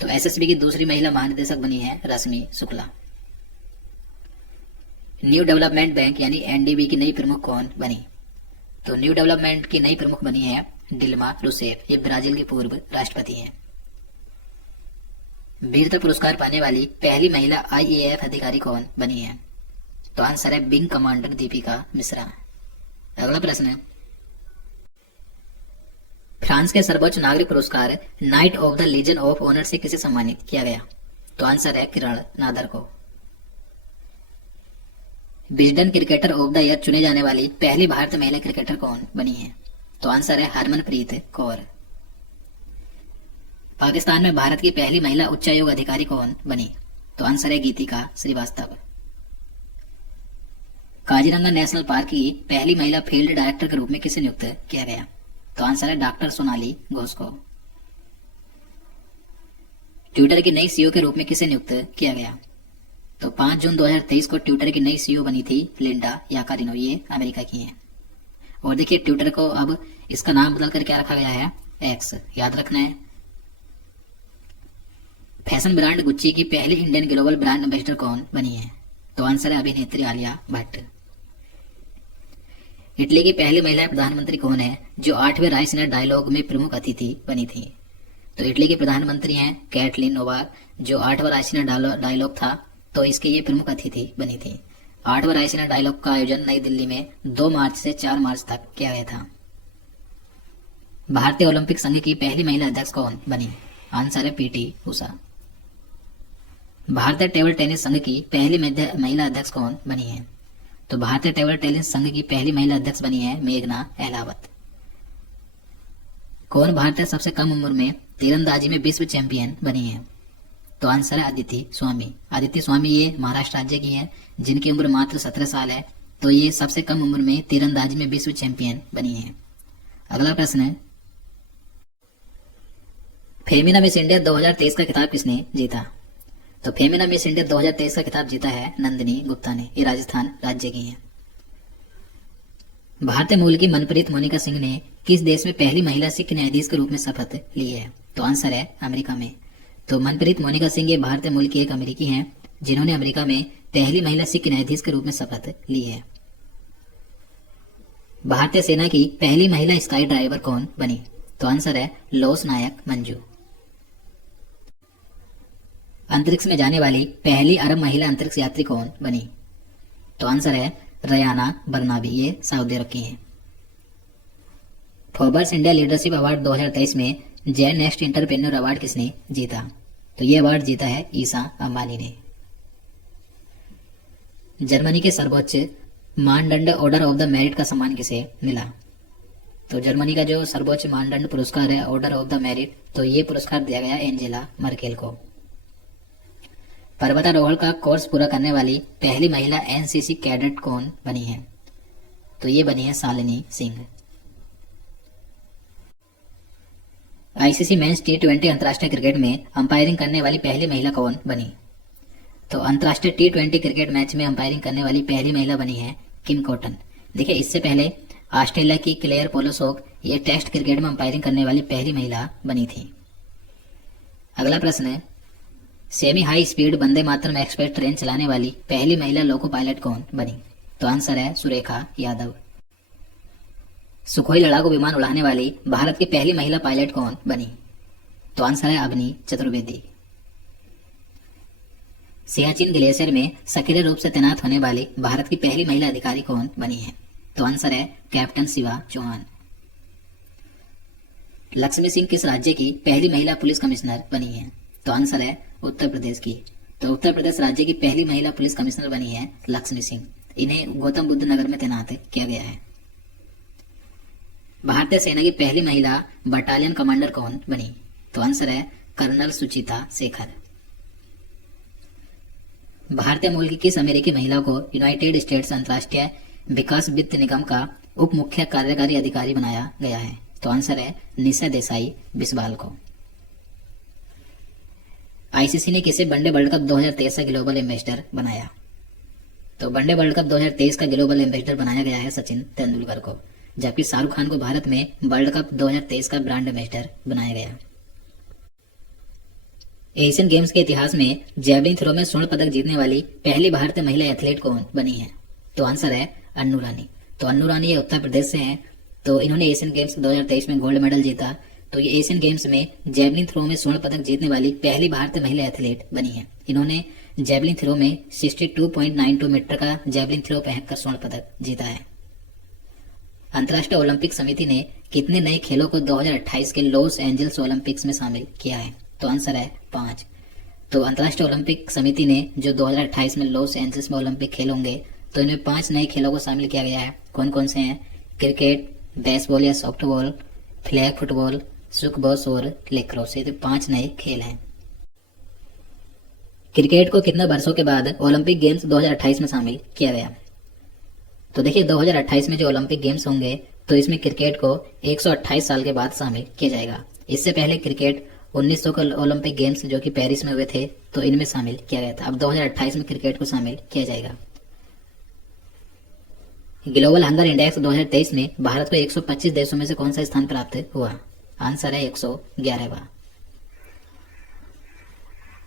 तो एसएसबी की दूसरी महिला महानिदेशक बनी है रश्मि शुक्ला। न्यू डेवलपमेंट बैंक यानी एनडीबी की नई प्रमुख कौन बनी? तो न्यू डेवलपमेंट की नई प्रमुख बनी है डिल्मा रूसेफ। ये ब्राजील की पूर्व राष्ट्रपति हैं। वीरता पुरस्कार पाने वाली पहली महिला आईएएफ अधिकारी कौन बनी है? तो आंसर है विंग कमांडर दीपिका मिश्रा। अगला प्रश्न, फ्रांस के सर्वोच्च नागरिक पुरस्कार Knight of the Legion of Honour से किसे सम्मानित किया गया? तो आंसर है किरण नादर को। Wisden cricketer of the year चुने जाने वाली पहली भारतीय महिला क्रिकेटर कौन बनी है? तो आंसर है हरमनप्रीत कौर। पाकिस्तान में भारत की पहली महिला उच्चायोग अधिकारी कौन बनी? तो आंसर है गीतिका श्रीवास्तव। काजीरंगा नेशनल पार्क की पहली महिला फील्ड डायरेक्टर के रूप में किसे नियुक्त किया गया? तो आंसर है डॉक्टर सोनाली घोष को। ट्विटर की नई सीईओ के रूप में किसे नियुक्त किया गया? तो 5 जून 2023 को ट्विटर की नई सीईओ बनी थी लिंडा याकारिनो। ये अमेरिका की हैं। और देखिए ट्विटर को अब इसका नाम बदल कर क्या रखा गया है? एक्स। याद रखना है। फैशन ब्रांड गुच्ची की पहली इंडियन ग्लोबल ब्रांड एम्बेसडर कौन बनी है? तो आंसर है अभिनेत्री आलिया भट्ट। इटली की पहली महिला प्रधानमंत्री कौन है जो 8वें रायसीना डायलॉग में प्रमुख अतिथि बनी थी? तो इटली की प्रधानमंत्री हैं कैटलिन नोवाक, जो 8वां रायसीना डायलॉग था तो इसके ये प्रमुख अतिथि बनी थी। 8वां रायसीना डायलॉग का आयोजन नई दिल्ली में 2 मार्च से 4 मार्च तक किया गया था। भारतीय ओलंपिक संघ की पहली महिला अध्यक्ष कौन बनी? आंसर है पीटी उषा। भारतीय टेबल टेनिस संघ की पहली महिला अध्यक्ष कौन बनी है? तो भारतीय टेबल टेनिस संघ की पहली महिला अध्यक्ष बनी है मेघना अहलावत। कौन भारतीय सबसे कम उम्र में तीरंदाजी में विश्व चैंपियन बनी है? तो आंसर है अदिति स्वामी। अदिति स्वामी ये महाराष्ट्र राज्य की हैं जिनकी उम्र मात्र 17 साल है। तो ये सबसे कम उम्र में तीरंदाजी में विश्व चैंपियन बनी है। अगला प्रश्न है, फेमिना मिस इंडिया 2023 का खिताब किसने जीता? तो फेमिना मिस इंडिया 2023 का खिताब जीता है नंदिनी गुप्ता ने। ये राजस्थान राज्य की हैं। भारतीय मूल की मनप्रीत मोनिका सिंह ने किस देश में पहली महिला सिख न्यायाधीश के रूप में शपथ ली है? तो आंसर है अमेरिका में। तो मनप्रीत मोनिका सिंह ये भारतीय मूल की एक अमेरिकी हैं जिन्होंने अमेरिका में पहली महिला सिख न्यायाधीश के रूप में शपथ ली है। भारतीय सेना की पहली महिला स्काई ड्राइवर कौन बनी? तो आंसर है लोस नायक मंजू। अंतरिक्ष में जाने वाली पहली अरब महिला अंतरिक्ष यात्री कौन बनी? तो आंसर है रयाना बर्नाबी। ये सऊदी अरब की हैं। फोर्ब्स इंडिया लीडरशिप अवार्ड 2023 में जेन नेक्स्ट इंटरप्रेन्योर अवार्ड किसने जीता? तो ये अवार्ड जीता है ईसा अंबानी ने। जर्मनी के सर्वोच्च मानदंड ऑर्डर ऑफ द मेरिट का सम्मान किसे मिला? तो जर्मनी का जो सर्वोच्च मानदंड पुरस्कार है ऑर्डर ऑफ द मेरिट, तो ये पुरस्कार दिया गया एंजेला मर्केल को। पर्वतारोहण का कोर्स पूरा करने वाली पहली महिला एनसीसी कैडेट कौन बनी है? तो ये बनी है Shalini Singh. ICC men's T20 अंतर्राष्ट्रीय क्रिकेट में अंपायरिंग करने वाली पहली महिला कौन बनी? तो अंतर्राष्ट्रीय T20 क्रिकेट मैच में अंपायरिंग करने वाली पहली महिला बनी है किम कॉटन। देखिए इससे पहले ऑस्ट्रेलिया की क्लेयर पोलोसोक ये टेस्ट क्रिकेट में अंपायरिंग करने वाली पहली महिला बनी थी। अगला प्रश्न है, semi high speed Vande Mataram express train चलाने वाली पहली महिला लोको पायलट कौन बनी? तो आंसर है सुरेखा यादव। सुखोई लड़ाकू विमान उड़ाने वाली भारत की पहली महिला पायलट कौन बनी? तो आंसर है अवनी चतुर्वेदी। सियाचिन ग्लेशियर में सक्रिय रूप से तैनात होने वाली भारत की पहली महिला अधिकारी कौन बनी है? तो आंसर है कैप्टन शिवा चौहान। लक्ष्मी सिंह किस राज्य की पहली महिला पुलिस कमिश्नर बनी है? तो आंसर है उत्तर प्रदेश की। तो उत्तर प्रदेश राज्य की पहली महिला पुलिस कमिश्नर बनी है लक्ष्मी सिंह। इन्हें गौतम बुद्ध नगर में तैनात किया गया है। भारतीय सेना की पहली महिला बटालियन कमांडर कौन बनी? तो आंसर है कर्नल सुचिता शेखर। भारतीय मूल की किस अमेरिकी महिला को यूनाइटेड स्टेट्स अंतर्राष्ट्रीय विकास वित्त निगम का उप मुख्य कार्यकारी अधिकारी बनाया गया है? तो आंसर है निशा देसाई बिस्वाल को। आईसीसी ने किसे वनडे वर्ल्ड कप 2023 का ग्लोबल एम्बेसडर बनाया? तो वनडे वर्ल्ड कप 2023 का ग्लोबल एम्बेसडर बनाया गया है सचिन तेंदुलकर को, जबकि शाहरुख खान को भारत में वर्ल्ड कप 2023 का ब्रांड एम्बेसडर बनाया गया। एशियन गेम्स के इतिहास में जेवलिन थ्रो में स्वर्ण पदक जीतने वाली पहली भारतीय महिला एथलीट कौन बनी है? तो आंसर है अन्नू रानी। तो अन्नू रानी ये उत्तर प्रदेश से हैं, तो इन्होंने एशियन गेम्स 2023 में गोल्ड मेडल जीता। तो ये एशियन गेम्स में जेवलिन थ्रो में स्वर्ण पदक जीतने वाली पहली भारतीय महिला एथलीट बनी है। इन्होंने जेवलिन थ्रो में 62.92 मीटर का जेवलिन थ्रो फेंककर स्वर्ण पदक जीता है। अंतर्राष्ट्रीय ओलंपिक समिति ने कितने नए खेलों को 2028 के लॉस एंजल्स ओलंपिक्स में शामिल किया है? तो आंसर है 5। तो अंतर्राष्ट्रीय ओलंपिक समिति ने जो 2028 में लॉस एंजल्स में ओलंपिक खेल होंगे, तो इनमें 5 नए खेलों को शामिल किया गया है। कौन कौन से हैं? क्रिकेट, बेसबॉल या सॉफ्टबॉल, फ्लैग फुटबॉल, स्क्वैश और लैक्रोस। ये 5 नए खेल हैं। क्रिकेट को कितने वर्षों के बाद ओलंपिक गेम्स 2028 में शामिल किया गया? तो देखिए 2028 में जो ओलंपिक गेम्स होंगे, तो इसमें क्रिकेट को 128 साल के बाद शामिल किया जाएगा। इससे पहले क्रिकेट 1900 के ओलंपिक गेम्स जो कि पेरिस में हुए थे, तो इनमें शामिल किया गया था। अब 2028 में क्रिकेट को शामिल किया जाएगा। ग्लोबल हंगर इंडेक्स 2023 में भारत को 125 देशों में से कौन सा स्थान प्राप्त हुआ? आंसर है 111वां।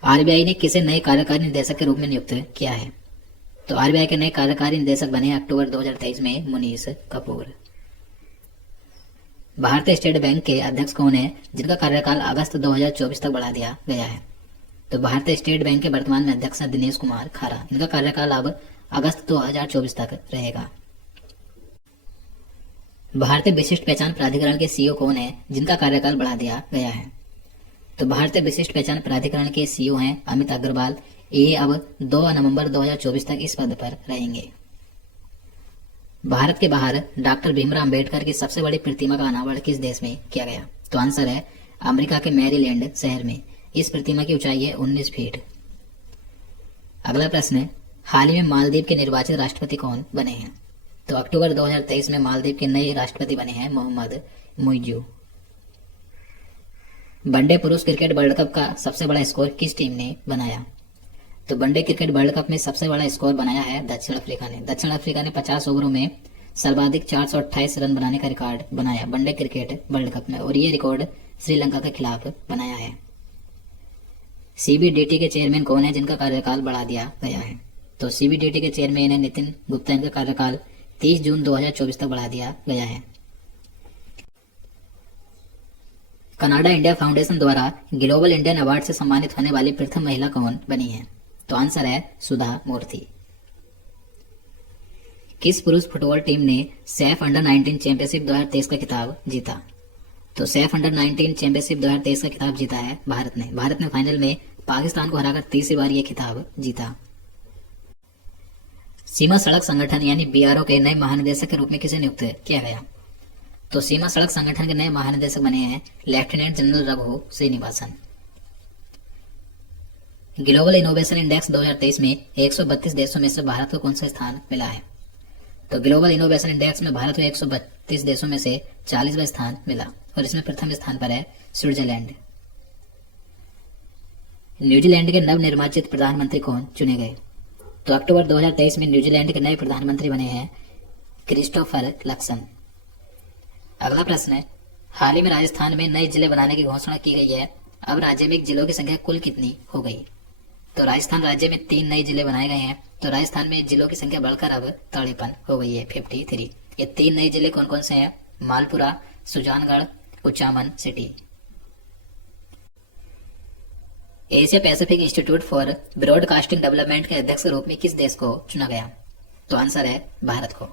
आरबीआई ने किसे नए कार्यकारी निदेशक के रूप में नियुक्त किया है? तो आरबीआई के नए कार्यकारी निदेशक बने अक्टूबर 2023 में मुनीष कपूर। भारतीय स्टेट बैंक के अध्यक्ष कौन है जिनका कार्यकाल अगस्त 2024 तक बढ़ा दिया गया है? तो भारतीय स्टेट बैंक के वर्तमान में अध्यक्ष हैं दिनेश कुमार खारा। इनका कार्यकाल अब अगस्त 2024 तक रहेगा। भारतीय विशिष्ट पहचान प्राधिकरण के सीईओ कौन है जिनका कार्यकाल बढ़ा दिया गया है? तो भारतीय विशिष्ट पहचान प्राधिकरण के सीईओ हैं अमित अग्रवाल। ये अब 2 नवंबर 2024 तक इस पद पर रहेंगे। भारत के बाहर डॉक्टर भीमराव अंबेडकर की सबसे बड़ी प्रतिमा का अनावरण किस देश में किया गया? तो आंसर है अमेरिका के मैरीलैंड शहर में। इस प्रतिमा की ऊंचाई है 19 फीट। अगला प्रश्न, हाल ही में मालदीव के निर्वाचित राष्ट्रपति कौन बने हैं? तो अक्टूबर 2023 में मालदीव के नए राष्ट्रपति बने हैं मोहम्मद मुइजू। वनडे पुरुष क्रिकेट वर्ल्ड कप का सबसे बड़ा स्कोर किस टीम ने बनाया? तो वनडे क्रिकेट वर्ल्ड कप में सबसे बड़ा स्कोर बनाया है दक्षिण अफ्रीका ने। दक्षिण अफ्रीका ने 50 ओवरों में सर्वाधिक 428 रन बनाने का रिकॉर्ड बनाया वनडे क्रिकेट वर्ल्ड कप में, और ये रिकॉर्ड श्रीलंका के खिलाफ बनाया है। सीबीडीटी के चेयरमैन कौन है जिनका कार्यकाल बढ़ा दिया गया है? तो सीबीडीटी के चेयरमैन है नितिन गुप्ता। इनका कार्यकाल 30 जून 2024 तक बढ़ा दिया गया है। कनाडा इंडिया फाउंडेशन द्वारा ग्लोबल इंडियन अवार्ड से सम्मानित होने वाली प्रथम महिला कौन बनी है? तो आंसर है सुधा मूर्ति। किस पुरुष फुटबॉल टीम ने सैफ अंडर 19 चैंपियनशिप 2023 का खिताब जीता? तो सैफ अंडर 19 चैंपियनशिप 2023 का खिताब जीता है भारत ने। भारत ने फाइनल में पाकिस्तान को हराकर तीसरी बार यह खिताब जीता। सीमा सड़क संगठन यानी बीआरओ के नए महानिदेशक के रूप में किसे नियुक्त किया गया? तो सीमा सड़क संगठन के नए महानिदेशक बने हैं lieutenant general Raghu Srinivasan. Global innovation index 2023 में 132 देशों में से भारत को कौन सा स्थान मिला है? तो ग्लोबल इनोवेशन इंडेक्स में भारत को 132 देशों में से 40वां स्थान मिला, और इसमें प्रथम स्थान पर है स्विट्जरलैंड। न्यूजीलैंड के नवनिर्वाचित प्रधानमंत्री कौन चुने गए? तो अक्टूबर 2023 में न्यूजीलैंड के नए प्रधानमंत्री बने हैं क्रिस्टोफर लक्सन। अगला प्रश्न है, हाल ही में राजस्थान में नए जिले बनाने की घोषणा की गई है। अब राज्य में जिलों की संख्या कुल कितनी हो गई? तो राजस्थान राज्य में 3 नए जिले बनाए गए हैं। तो राजस्थान में जिलों की संख्या बढ़कर अब 53 हो गई है, 53। ये 3 नए जिले कौन कौन से हैं? Malpura, Sujangarh, Kuchaman city. Asia Pacific institute for broadcasting development के अध्यक्ष के रूप में किस देश को चुना गया? तो आंसर है भारत को।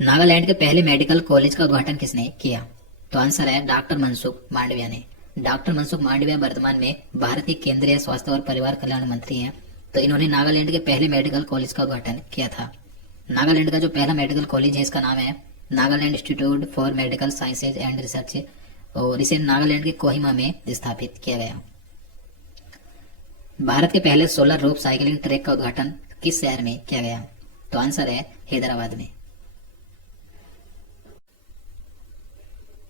नागालैंड के पहले मेडिकल कॉलेज का उद्घाटन किसने किया? तो आंसर है डॉक्टर मनसुख मांडविया ने। डॉक्टर मनसुख मांडविया वर्तमान में भारत के केंद्रीय स्वास्थ्य और परिवार कल्याण मंत्री हैं। तो इन्होंने नागालैंड के पहले मेडिकल कॉलेज का उद्घाटन किया था। नागालैंड का जो पहला मेडिकल कॉलेज है इसका नाम है Nagaland institute for medical sciences and research, और इसे नागालैंड के कोहिमा में स्थापित किया गया। भारत के पहले सोलर रूफ साइकिलिंग ट्रैक का उद्घाटन किस शहर में किया गया? तो आंसर है हैदराबाद में।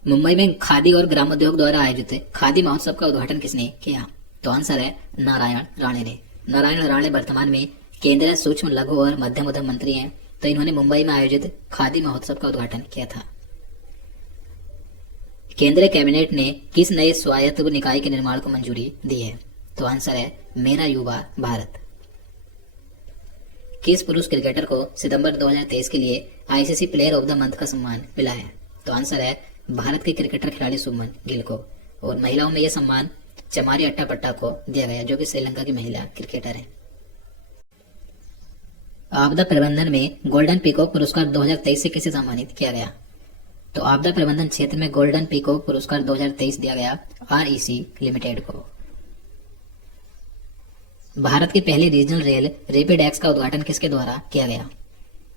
मुंबई में खादी और ग्रामोद्योग द्वारा आयोजित खादी महोत्सव का उद्घाटन किसने किया? तो आंसर है नारायण राणे ने। नारायण राणे वर्तमान में केंद्रीय सूक्ष्म लघु और मध्यम उद्यम मंत्री हैं, तो इन्होंने मुंबई में आयोजित खादी महोत्सव का उद्घाटन किया था। केंद्रीय कैबिनेट ने किस नए स्वायत्त निकाय के निर्माण को मंजूरी दी है? तो आंसर है मेरा युवा भारत। किस पुरुष क्रिकेटर को सितंबर 2023 के लिए ICC player of the month का सम्मान मिला है? तो आंसर है भारत के क्रिकेटर खिलाड़ी शुभमन गिल को। और महिलाओं में यह सम्मान चमारी अट्टापट्टा को दिया गया, जो कि श्रीलंका की महिला क्रिकेटर है। आपदा प्रबंधन में गोल्डन पीकॉक पुरस्कार 2023 से किसे सम्मानित किया गया? तो आपदा प्रबंधन क्षेत्र में गोल्डन पीकॉक पुरस्कार 2023 दिया गया आरईसी लिमिटेड को। भारत की पहली रीजनल रेल रैपिड एक्स का उद्घाटन किसके द्वारा किया गया?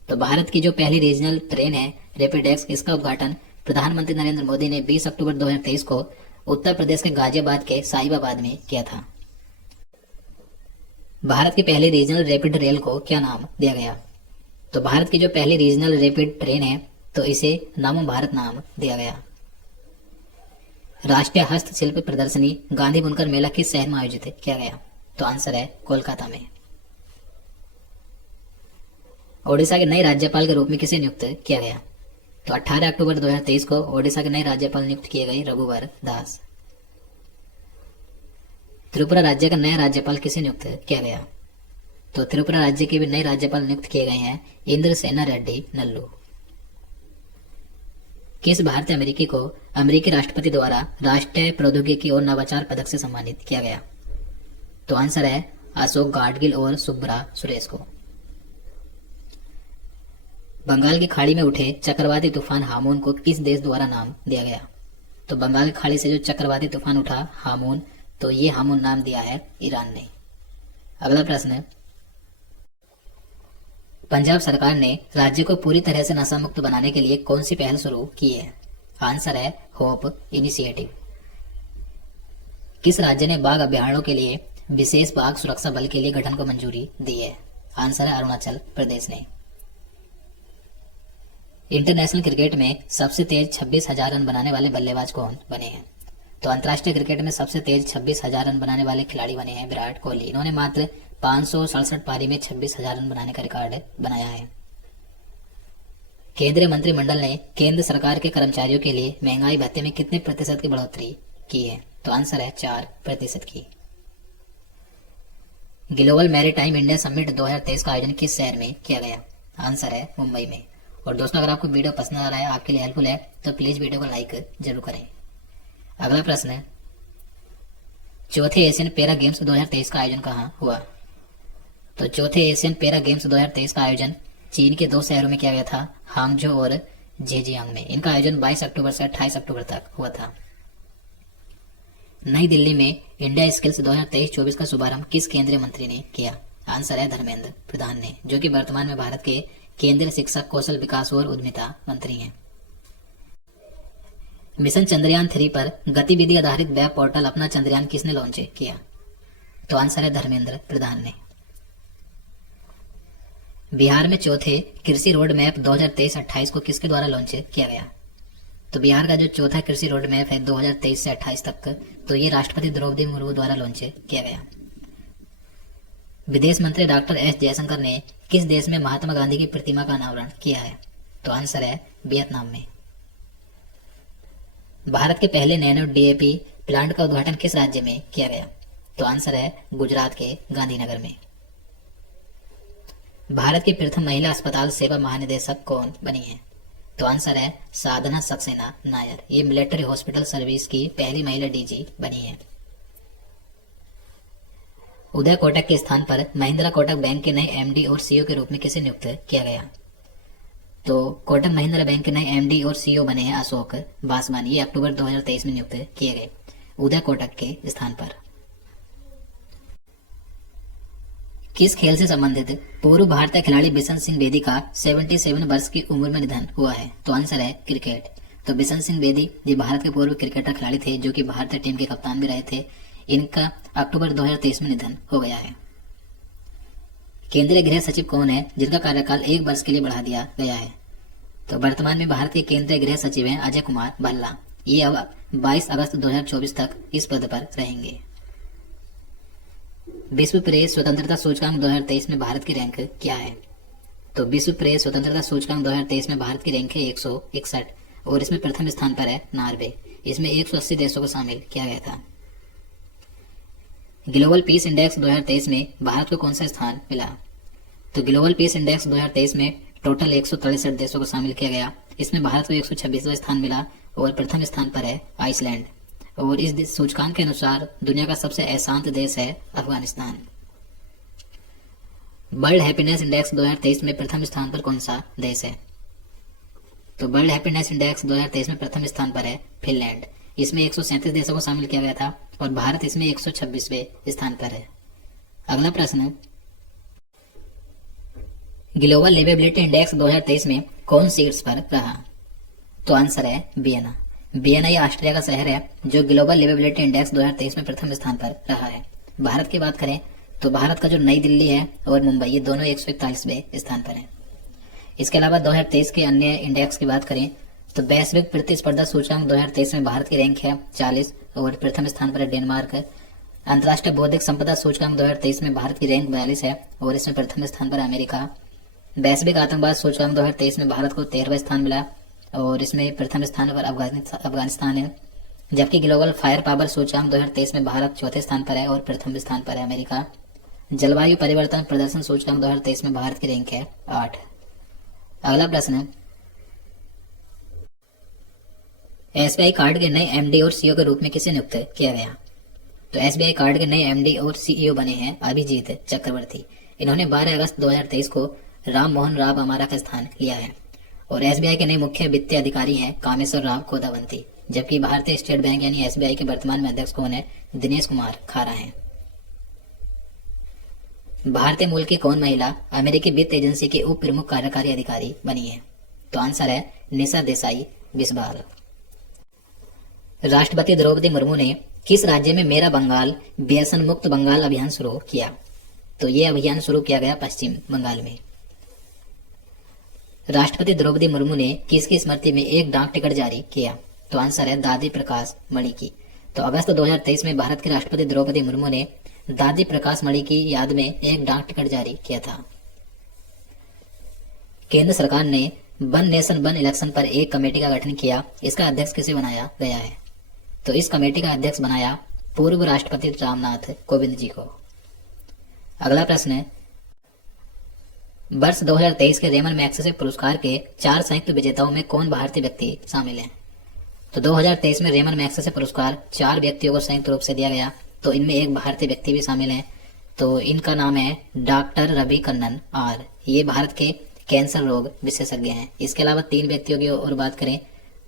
तो भारत की जो पहली रीजनल ट्रेन है रैपिड एक्स, इसका उद्घाटन प्रधानमंत्री नरेंद्र मोदी ने 20 अक्टूबर 2023 को उत्तर प्रदेश के गाजियाबाद के साहिबाबाद में किया था। भारत की पहली रीजनल रैपिड रेल को क्या नाम दिया गया? तो भारत की जो पहली रीजनल रैपिड ट्रेन है, तो इसे नमो भारत नाम दिया गया। राष्ट्रीय हस्तशिल्प प्रदर्शनी गांधी बुनकर मेला किस शहर में आयोजित किया गया? तो आंसर है कोलकाता में। ओडिशा के नए राज्यपाल के रूप में किसे नियुक्त किया गया? तो 18 अक्टूबर 2023 को ओडिशा के नए राज्यपाल नियुक्त किए गए रघुवर दास। त्रिपुरा राज्य का नया राज्यपाल किसे नियुक्त किया गया? तो त्रिपुरा राज्य के भी नए राज्यपाल नियुक्त किए गए हैं इंद्रसेना रेड्डी नल्लू। किस भारतीय अमेरिकी को अमेरिकी राष्ट्रपति द्वारा राष्ट्रीय प्रौद्योगिकी और नवाचार पदक से सम्मानित किया गया? तो आंसर है अशोक गाडगिल और सुब्रा सुरेश को। बंगाल की खाड़ी में उठे चक्रवाती तूफान हामून को किस देश द्वारा नाम दिया गया? तो बंगाल की खाड़ी से जो चक्रवाती तूफान उठा हामून, तो ये हामून नाम दिया है ईरान ने। अगला प्रश्न, पंजाब सरकार ने राज्य को पूरी तरह से नशा मुक्त बनाने के लिए कौन सी पहल शुरू की है? आंसर है होप इनिशिएटिव। किस राज्य ने बाघ अभ्यारण्यों के लिए विशेष बाघ सुरक्षा बल के लिए गठन को मंजूरी दी है? आंसर है अरुणाचल प्रदेश ने। इंटरनेशनल क्रिकेट में सबसे तेज 26,000 रन बनाने वाले बल्लेबाज कौन बने हैं? तो अंतर्राष्ट्रीय क्रिकेट में सबसे तेज 26,000 रन बनाने वाले खिलाड़ी बने हैं विराट कोहली। इन्होंने मात्र 567 पारी में 26,000 रन बनाने का रिकॉर्ड बनाया है। केंद्रीय मंत्रिमंडल ने केंद्र सरकार के कर्मचारियों के लिए महंगाई भत्ते में कितने प्रतिशत की बढ़ोतरी की है? तो आंसर है 4% की। ग्लोबल मैरीटाइम इंडिया समिट 2023 का आयोजन किस शहर में किया गया? आंसर है मुंबई में। और दोस्तों, अगर आपको वीडियो पसंद आ रहा है, आपके लिए हेल्पफुल है, तो प्लीज वीडियो को लाइक जरूर करें। अगला प्रश्न है, चौथे एशियन पैरा गेम्स 2023 का आयोजन कहाँ हुआ? तो चौथे एशियन पैरा गेम्स 2023 का आयोजन चीन के 2 शहरों में किया गया था, हांगझो और जेजियांग में। इनका आयोजन 22 अक्टूबर से 28 अक्टूबर तक हुआ था। नई दिल्ली में इंडिया स्किल्स 2023-24 का शुभारंभ किस केंद्रीय मंत्री ने किया? आंसर है धर्मेंद्र प्रधान ने, जो कि वर्तमान में भारत के केंद्रीय शिक्षा, कौशल विकास और उद्यमिता मंत्री हैं। मिशन चंद्रयान 3 पर गतिविधि आधारित वेब पोर्टल अपना चंद्रयान किसने लॉन्च किया? तो आंसर है धर्मेंद्र प्रधान ने। बिहार में चौथे कृषि रोड मैप 2023-28 को किसके द्वारा लॉन्च किया गया? तो बिहार का जो चौथा कृषि रोड मैप है 2023 से 28 तक, तो ये राष्ट्रपति द्रौपदी मुर्मू द्वारा लॉन्च किया गया। विदेश मंत्री डॉक्टर एस जयशंकर ने किस देश में महात्मा गांधी की प्रतिमा का अनावरण किया है? तो आंसर है वियतनाम में। भारत के पहले नैनो डीएपी प्लांट का उद्घाटन किस राज्य में किया गया? तो आंसर है गुजरात के गांधीनगर में। भारत की प्रथम महिला अस्पताल सेवा महानिदेशक कौन बनी है? तो आंसर है साधना सक्सेना नायर। ये मिलिट्री हॉस्पिटल सर्विस की पहली महिला डीजी बनी है। उदय कोटक के स्थान पर महिंद्रा कोटक बैंक के नए एमडी और सीईओ के रूप में किसे नियुक्त किया गया? तो कोटक महिंद्रा बैंक के नए एमडी और सीईओ बने हैं अशोक बासवानी। ये अक्टूबर 2023 में नियुक्त किए गए उदय कोटक के स्थान पर। किस खेल से संबंधित पूर्व भारतीय खिलाड़ी बिशन सिंह बेदी का 77 वर्ष की उम्र में निधन हुआ है? तो आंसर है क्रिकेट। तो बिशन सिंह बेदी ये भारत के पूर्व क्रिकेटर खिलाड़ी थे जो कि भारतीय टीम के कप्तान भी रहे थे। इनका अक्टूबर 2023 में निधन हो गया है। केंद्रीय गृह सचिव कौन है जिनका कार्यकाल 1 वर्ष के लिए बढ़ा दिया गया है? तो वर्तमान में भारत के केंद्रीय गृह सचिव हैं अजय कुमार भल्ला। ये अब 22 अगस्त 2024 तक इस पद पर रहेंगे। विश्व प्रेस स्वतंत्रता सूचकांक 2023 में भारत की रैंक क्या है? तो विश्व प्रेस स्वतंत्रता सूचकांक 2023 में भारत की रैंक है 161 और इसमें प्रथम स्थान पर है नॉर्वे। इसमें 180 देशों को शामिल किया गया था। ग्लोबल पीस इंडेक्स 2023 में भारत को कौन सा स्थान मिला? तो ग्लोबल पीस इंडेक्स 2023 में टोटल 163 देशों को शामिल किया गया। इसमें भारत को 126वां स्थान मिला और प्रथम स्थान पर है आइसलैंड। और इस सूचकांक के अनुसार दुनिया का सबसे अशांत देश है अफगानिस्तान। वर्ल्ड हैप्पीनेस इंडेक्स 2023 में प्रथम स्थान पर कौन सा देश है? तो वर्ल्ड हैप्पीनेस इंडेक्स 2023 में प्रथम स्थान पर है फिनलैंड। इसमें 137 देशों को शामिल किया गया था और भारत इसमें 126वें स्थान पर है। अगला प्रश्न, ग्लोबल लिवेबिलिटी इंडेक्स 2023 में कौन शीर्ष पर रहा? तो आंसर है वियना। वियना ये ऑस्ट्रिया का शहर है जो ग्लोबल लिवेबिलिटी इंडेक्स 2023 में प्रथम स्थान पर रहा है। भारत की बात करें तो भारत का जो नई दिल्ली है और मुंबई ये दोनों 141वें स्थान पर है। इसके अलावा 2023 के अन्य इंडेक्स की बात करें तो वैश्विक प्रतिस्पर्धा सूचकांक 2023 में भारत की रैंक है 40 और प्रथम स्थान पर है डेनमार्क। अंतर्राष्ट्रीय बौद्धिक संपदा सूचकांक 2023 में भारत की रैंक 42 है और इसमें प्रथम स्थान पर अमेरिका। वैश्विक आतंकवाद सूचकांक 2023 में भारत को 13वां स्थान मिला और इसमें प्रथम स्थान पर अफगानिस्तान है। जबकि ग्लोबल फायर पावर सूचकांक 2023 में भारत चौथे स्थान पर है और प्रथम स्थान पर है अमेरिका। जलवायु परिवर्तन प्रदर्शन सूचकांक 2023 में भारत की रैंक है 8। अगला प्रश्न, एसबीआई कार्ड के नए एमडी और सीईओ के रूप में किसे नियुक्त किया गया? तो एसबीआई कार्ड के नए एमडी और सीईओ बने हैं अभिजीत चक्रवर्ती। इन्होंने 12 अगस्त 2023 को राम मोहन राव अमारा का स्थान लिया है। और एसबीआई के नए मुख्य वित्तीय अधिकारी हैं कामेश्वर राव कोदावंती। जबकि भारतीय स्टेट बैंक यानी एसबीआई के वर्तमान में अध्यक्ष कौन है? दिनेश कुमार खारा हैं। भारतीय मूल की कौन महिला अमेरिकी वित्त एजेंसी के उप प्रमुख कार्यकारी अधिकारी बनी है? तो आंसर है निशा देसाई बिस्वाल। राष्ट्रपति द्रौपदी मुर्मू ने किस राज्य में मेरा बंगाल व्यसन मुक्त बंगाल अभियान शुरू किया? तो ये अभियान शुरू किया गया पश्चिम बंगाल में। राष्ट्रपति द्रौपदी मुर्मू ने किसकी स्मृति में एक डाक टिकट जारी किया? तो आंसर है दादी प्रकाश मणि की। तो अगस्त 2023 में भारत के राष्ट्रपति द्रौपदी मुर्मू ने दादी प्रकाश मणि की याद में एक डाक टिकट जारी किया था। केंद्र सरकार ने वन नेशन वन इलेक्शन पर एक कमेटी का गठन किया। इसका अध्यक्ष किसे बनाया गया है? तो इस कमेटी का अध्यक्ष बनाया पूर्व राष्ट्रपति रामनाथ कोविंद जी को। अगला प्रश्न है, वर्ष 2023 के रेमन मैग्सेसे पुरस्कार के 4 संयुक्त विजेताओं में कौन भारतीय व्यक्ति शामिल हैं? तो 2023 में रेमन मैग्सेसे पुरस्कार 4 व्यक्तियों को संयुक्त रूप से दिया गया। तो इनमें एक भारतीय व्यक्ति भी शामिल हैं। तो इनका नाम है डॉक्टर रवि कन्नन और ये भारत के कैंसर रोग विशेषज्ञ हैं। इसके अलावा 3 व्यक्तियों की और बात करें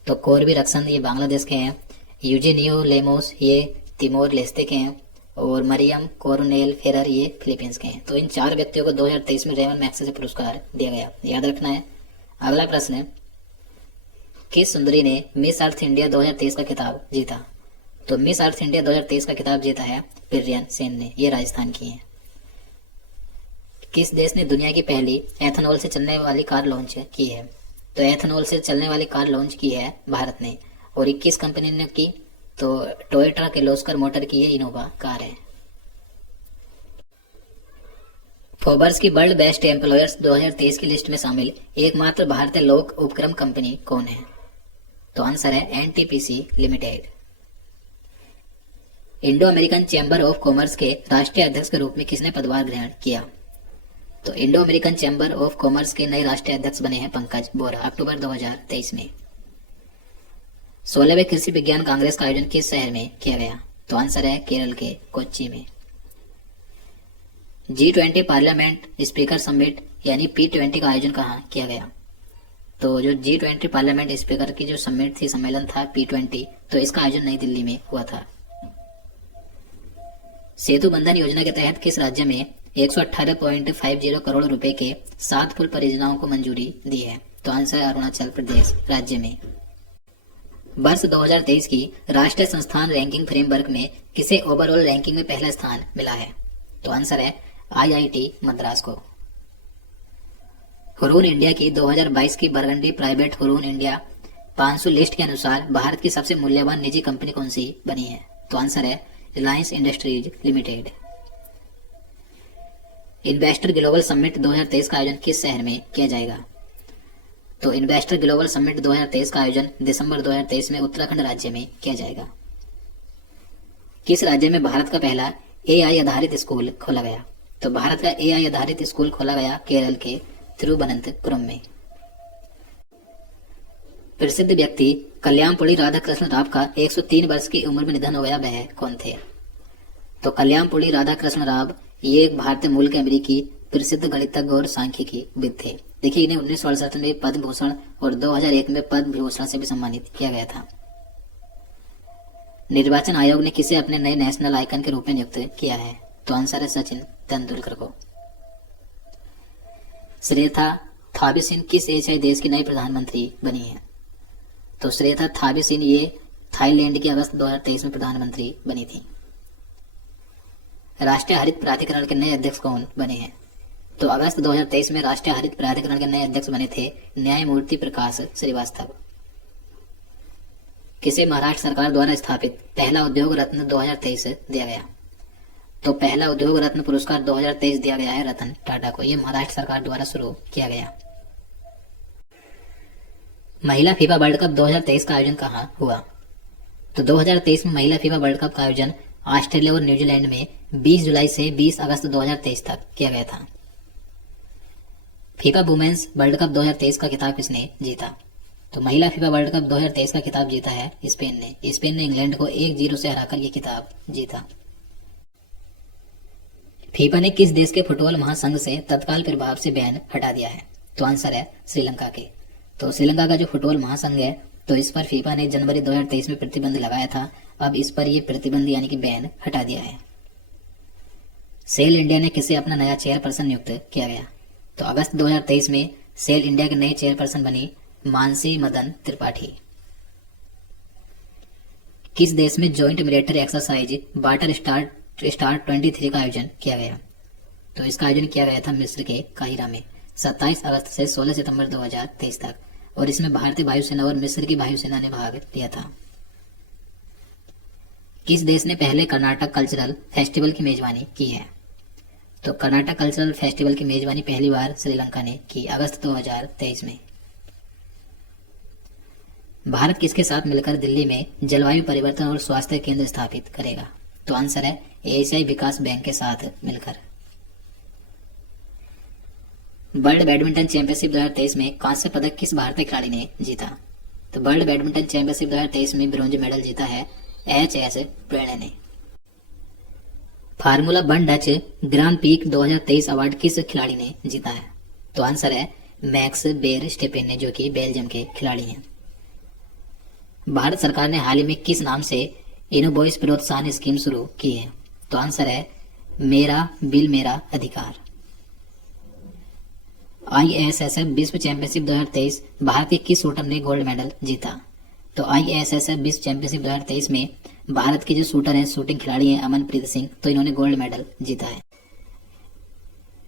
तो कोरबी रक्सन ये बांग्लादेश के हैं, यूजेनियो लेमोस ये तिमोर लेस्ते के हैं और मरियम कोरोनेल फेरर ये फिलीपींस के हैं। तो इन 4 व्यक्तियों को 2023 में रेमन मैग्सेसे पुरस्कार दिया गया, याद रखना है। अगला प्रश्न है, किस सुंदरी ने मिस अर्थ इंडिया 2023 का खिताब जीता? तो मिस अर्थ इंडिया 2023 का खिताब जीता है प्रियन सेन ने, ये राजस्थान की है। किस देश ने दुनिया की पहली एथेनॉल से चलने वाली कार लॉन्च की है? तो एथेनॉल से चलने वाली कार लॉन्च की है भारत ने। और 21 कंपनी ने की। तो टोयोटा किर्लोस्कर मोटर की ये इनोवा कार है। फोर्ब्स की वर्ल्ड बेस्ट एम्प्लॉयर्स 2023 की लिस्ट में शामिल एकमात्र भारतीय लोक उपक्रम कंपनी कौन है? तो आंसर है NTPC limited. Indo American chamber of commerce के राष्ट्रीय अध्यक्ष के रूप में किसने पदभार ग्रहण किया? तो Indo American chamber of commerce के नए राष्ट्रीय अध्यक्ष बने हैं पंकज बोरा अक्टूबर 2023 में। 16वें कृषि विज्ञान कांग्रेस का आयोजन किस शहर में किया गया? तो आंसर है केरल के कोच्चि में। G20 पार्लियामेंट स्पीकर समिट यानी P20 का आयोजन कहाँ किया गया? तो जो G20 पार्लियामेंट स्पीकर की जो समिट थी, सम्मेलन था P20, तो इसका आयोजन नई दिल्ली में हुआ था। सेतु बंधन योजना के तहत किस राज्य में 118.50 करोड़ रुपए के 7 पुल परियोजनाओं को मंजूरी दी है। तो आंसर है अरुणाचल प्रदेश राज्य में। वर्ष 2023 की राष्ट्रीय संस्थान रैंकिंग फ्रेमवर्क में किसे ओवरऑल रैंकिंग में पहला स्थान मिला है? तो आंसर है IIT मद्रास को। हुरून इंडिया की 2022 की burgundy private Hurun India 500 list के अनुसार भारत की सबसे मूल्यवान निजी कंपनी कौन सी बनी है? तो आंसर है Reliance industries limited. Investor global summit 2023 का आयोजन किस शहर में किया जाएगा? तो इन्वेस्टर ग्लोबल समिट 2023 का आयोजन दिसंबर 2023 में उत्तराखंड राज्य में किया जाएगा। किस राज्य में भारत का पहला AI आधारित स्कूल खोला गया? तो भारत का AI आधारित स्कूल खोला गया केरल के तिरुवनंतपुरम में। प्रसिद्ध व्यक्ति कल्याणपुरी राधाकृष्ण राव का 103 वर्ष की उम्र में निधन हो गया, वह कौन थे? तो कल्याणपुरी राधाकृष्ण राव ये एक भारतीय मूल के अमेरिकी प्रसिद्ध गणितज्ञ और सांख्यिकीविद थे। देखिए, इन्हें 1968 में पद्म भूषण और 2001 में पद्म विभूषण से भी सम्मानित किया गया था। निर्वाचन आयोग ने किसे अपने नए नेशनल आइकन के रूप में नियुक्त किया है? तो आंसर है सचिन तेंदुलकर को। श्रेथा थाबिसिन किस एशियाई देश की नई प्रधानमंत्री बनी है? तो श्रेथा थाबिसिन ये थाईलैंड की अगस्त 2023 में प्रधानमंत्री बनी थी। राष्ट्रीय हरित प्राधिकरण के नए अध्यक्ष कौन बने हैं? तो अगस्त 2023 में राष्ट्रीय हरित प्राधिकरण के नए अध्यक्ष बने थे न्यायमूर्ति प्रकाश श्रीवास्तव। किसे महाराष्ट्र सरकार द्वारा स्थापित पहला उद्योग रत्न 2023 दिया गया? तो पहला उद्योग रत्न पुरस्कार 2023 दिया गया है रतन टाटा को। यह महाराष्ट्र सरकार द्वारा शुरू किया गया। महिला फीफा वर्ल्ड कप 2023 का आयोजन कहाँ हुआ? तो 2023 में महिला फीफा वर्ल्ड कप का आयोजन ऑस्ट्रेलिया और न्यूजीलैंड में 20 जुलाई से 20 अगस्त 2023 तक किया गया था। फीफा वुमेन्स वर्ल्ड कप 2023 का खिताब किसने जीता? तो महिला फीफा वर्ल्ड कप 2023 का खिताब जीता है स्पेन ने। स्पेन ने इंग्लैंड को 1-0 से हराकर यह खिताब जीता। फीफा ने किस देश के फुटबॉल महासंघ से तत्काल प्रभाव से बैन हटा दिया है? तो आंसर है श्रीलंका के। तो श्रीलंका का जो फुटबॉल महासंघ है, तो इस पर फीफा ने जनवरी 2023 में प्रतिबंध लगाया था। अब इस पर यह प्रतिबंध यानी कि बैन हटा दिया है। सेल इंडिया ने किसे अपना नया चेयरपर्सन नियुक्त किया गया? तो अगस्त 2023 में सेल इंडिया के नए चेयरपर्सन बनी मानसी मदन त्रिपाठी। किस देश में joint military exercise water star 23 का आयोजन किया गया? तो इसका आयोजन किया गया था मिस्र के काहिरा में 27 अगस्त से 16 सितंबर 2023 तक, और इसमें भारतीय वायुसेना और मिस्र की वायुसेना ने भाग लिया था। किस देश ने पहले कर्नाटक कल्चरल फेस्टिवल की मेजबानी की है? तो कर्नाटक कल्चरल फेस्टिवल की मेजबानी पहली बार श्रीलंका ने की अगस्त 2023 में। भारत किसके साथ मिलकर दिल्ली में जलवायु परिवर्तन और स्वास्थ्य केंद्र स्थापित करेगा? तो आंसर है एशियाई विकास बैंक के साथ मिलकर। वर्ल्ड बैडमिंटन चैंपियनशिप 2023 में कांस्य पदक किस भारतीय खिलाड़ी ने जीता? तो वर्ल्ड बैडमिंटन चैंपियनशिप 2023 में ब्रॉन्ज मेडल जीता है HS प्रणय ने। Formula 1 Dutch grand peak 2023 award किस खिलाड़ी ने जीता है? तो आंसर है मैक्स बेर स्टेपेन ने, जो कि बेल्जियम के खिलाड़ी हैं। भारत सरकार ने हाल ही में किस नाम से इनोवॉइस प्रोत्साहन स्कीम शुरू की है? तो आंसर है मेरा बिल मेरा अधिकार। ISSF विश्व चैंपियनशिप 2023 भारत के किस शूटर ने गोल्ड मेडल जीता? तो ISSF विश्व चैंपियनशिप 2023 में भारत के जो शूटर हैं, शूटिंग खिलाड़ी हैं अमनप्रीत सिंह, तो इन्होंने गोल्ड मेडल जीता है।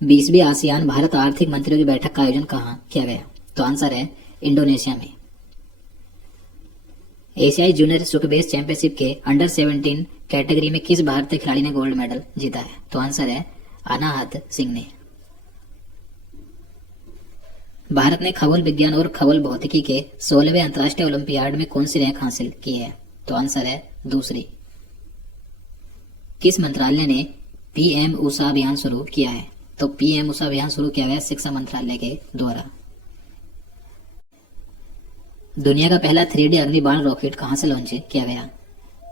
20वीं आसियान भारत आर्थिक मंत्रियों की बैठक का आयोजन कहाँ किया गया? तो आंसर है इंडोनेशिया में। एशियाई जूनियर सुकबेस चैंपियनशिप के अंडर 17 कैटेगरी में किस भारतीय खिलाड़ी ने गोल्ड मेडल जीता है? तो आंसर है अनाहत सिंह ने। भारत ने खगोल विज्ञान और खगोल भौतिकी के 16वें अंतर्राष्ट्रीय ओलंपियाड में कौन सी रैंक हासिल की है? तो आंसर है दूसरी। किस मंत्रालय ने PM उषा अभियान शुरू किया है? तो PM उषा अभियान शुरू किया गया शिक्षा मंत्रालय के द्वारा। दुनिया का पहला 3D अग्नि बाण रॉकेट कहां से लॉन्च किया गया?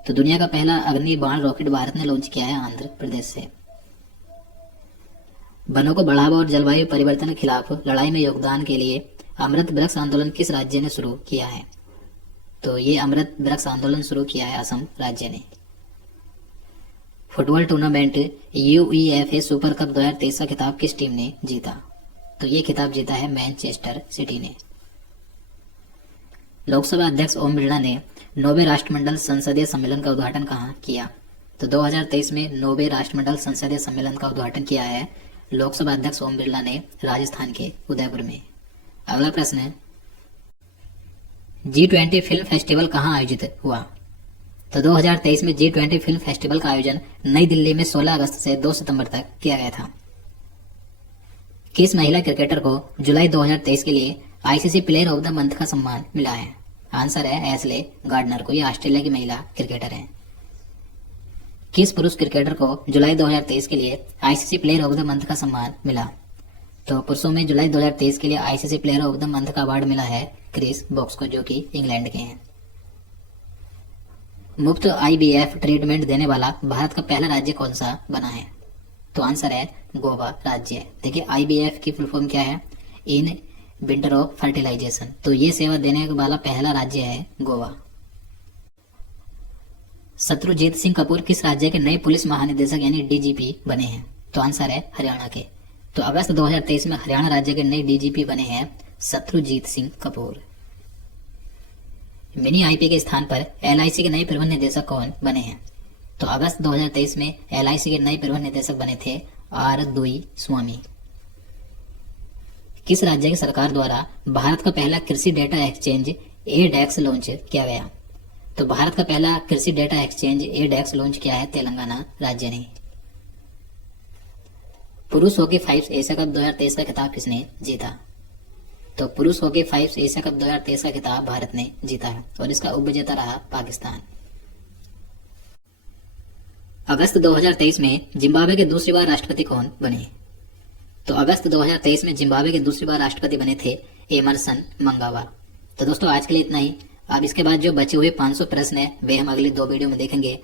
तो दुनिया का पहला अग्नि बाण रॉकेट भारत ने लॉन्च किया है आंध्र प्रदेश से। वनों को बढ़ावा और जलवायु परिवर्तन के खिलाफ लड़ाई में योगदान के लिए अमृत वृक्ष आंदोलन किस राज्य ने शुरू किया है? तो ये अमृत वृक्ष आंदोलन शुरू किया है असम राज्य ने। Football tournament UEFA super cup 2023 का खिताब किस टीम ने जीता? तो ये खिताब जीता है मैनचेस्टर सिटी ने। लोकसभा अध्यक्ष ओम बिरला ने 9वें राष्ट्रमंडल संसदीय सम्मेलन का उद्घाटन कहाँ किया? तो 2023 में 9वें राष्ट्रमंडल संसदीय सम्मेलन का उद्घाटन किया है लोकसभा अध्यक्ष ओम बिरला ने राजस्थान के उदयपुर में। अगला प्रश्न है, G20 फिल्म फेस्टिवल कहाँ आयोजित हुआ? तो 2023 में G20 फिल्म फेस्टिवल का आयोजन नई दिल्ली में 16 अगस्त से 2 सितंबर तक किया गया था। किस महिला क्रिकेटर को जुलाई 2023 के लिए ICC player of the month का सम्मान मिला है? आंसर है एशले गार्डनर को। ये ऑस्ट्रेलिया की महिला क्रिकेटर है। किस पुरुष क्रिकेटर को जुलाई 2023 के लिए ICC player of the month का सम्मान मिला? तो पुरुषों में जुलाई 2023 के लिए ICC player of the month का अवार्ड मिला है क्रिस वोक्स को, जो कि इंग्लैंड के हैं। मुफ्त आईवीएफ ट्रीटमेंट देने वाला भारत का पहला राज्य कौन सा बना है? तो आंसर है गोवा राज्य। देखिए आईवीएफ की फुल फॉर्म क्या है? इन विंटर ऑफ फर्टिलाइजेशन। तो ये सेवा देने वाला पहला राज्य है गोवा। शत्रुजीत सिंह कपूर किस राज्य के नए पुलिस महानिदेशक यानी डीजीपी बने हैं? तो आंसर है हरियाणा के। तो अगस्त 2023 में हरियाणा राज्य के नए डीजीपी बने हैं शत्रुजीत सिंह कपूर। मिनी आईपी के स्थान पर एलआईसी के नए प्रबंध निदेशक कौन बने हैं? तो अगस्त 2023 में एलआईसी के नए प्रबंध निदेशक बने थे आर दुई स्वामी। किस राज्य की सरकार द्वारा भारत का पहला कृषि डेटा एक्सचेंज एडेक्स लॉन्च किया गया? तो भारत का पहला कृषि डेटा एक्सचेंज एडेक्स लॉन्च किया है तेलंगाना राज्य ने। पुरुष हॉकी 5 एशिया कप 2023 का खिताब किसने जीता? तो पुरुष हॉकी 5 एशिया कप 2023 का खिताब भारत ने जीता है और इसका उपविजेता रहा पाकिस्तान। अगस्त 2023 में जिम्बाब्वे के दूसरी बार राष्ट्रपति कौन बने? तो अगस्त 2023 में जिम्बाब्वे के दूसरी बार राष्ट्रपति बने थे एमरसन मंगावा। तो दोस्तों आज के लिए इतना ही। अब इसके बाद जो बचे हुए 500 प्रश्न है वे हम अगले 2 वीडियो में देखेंगे।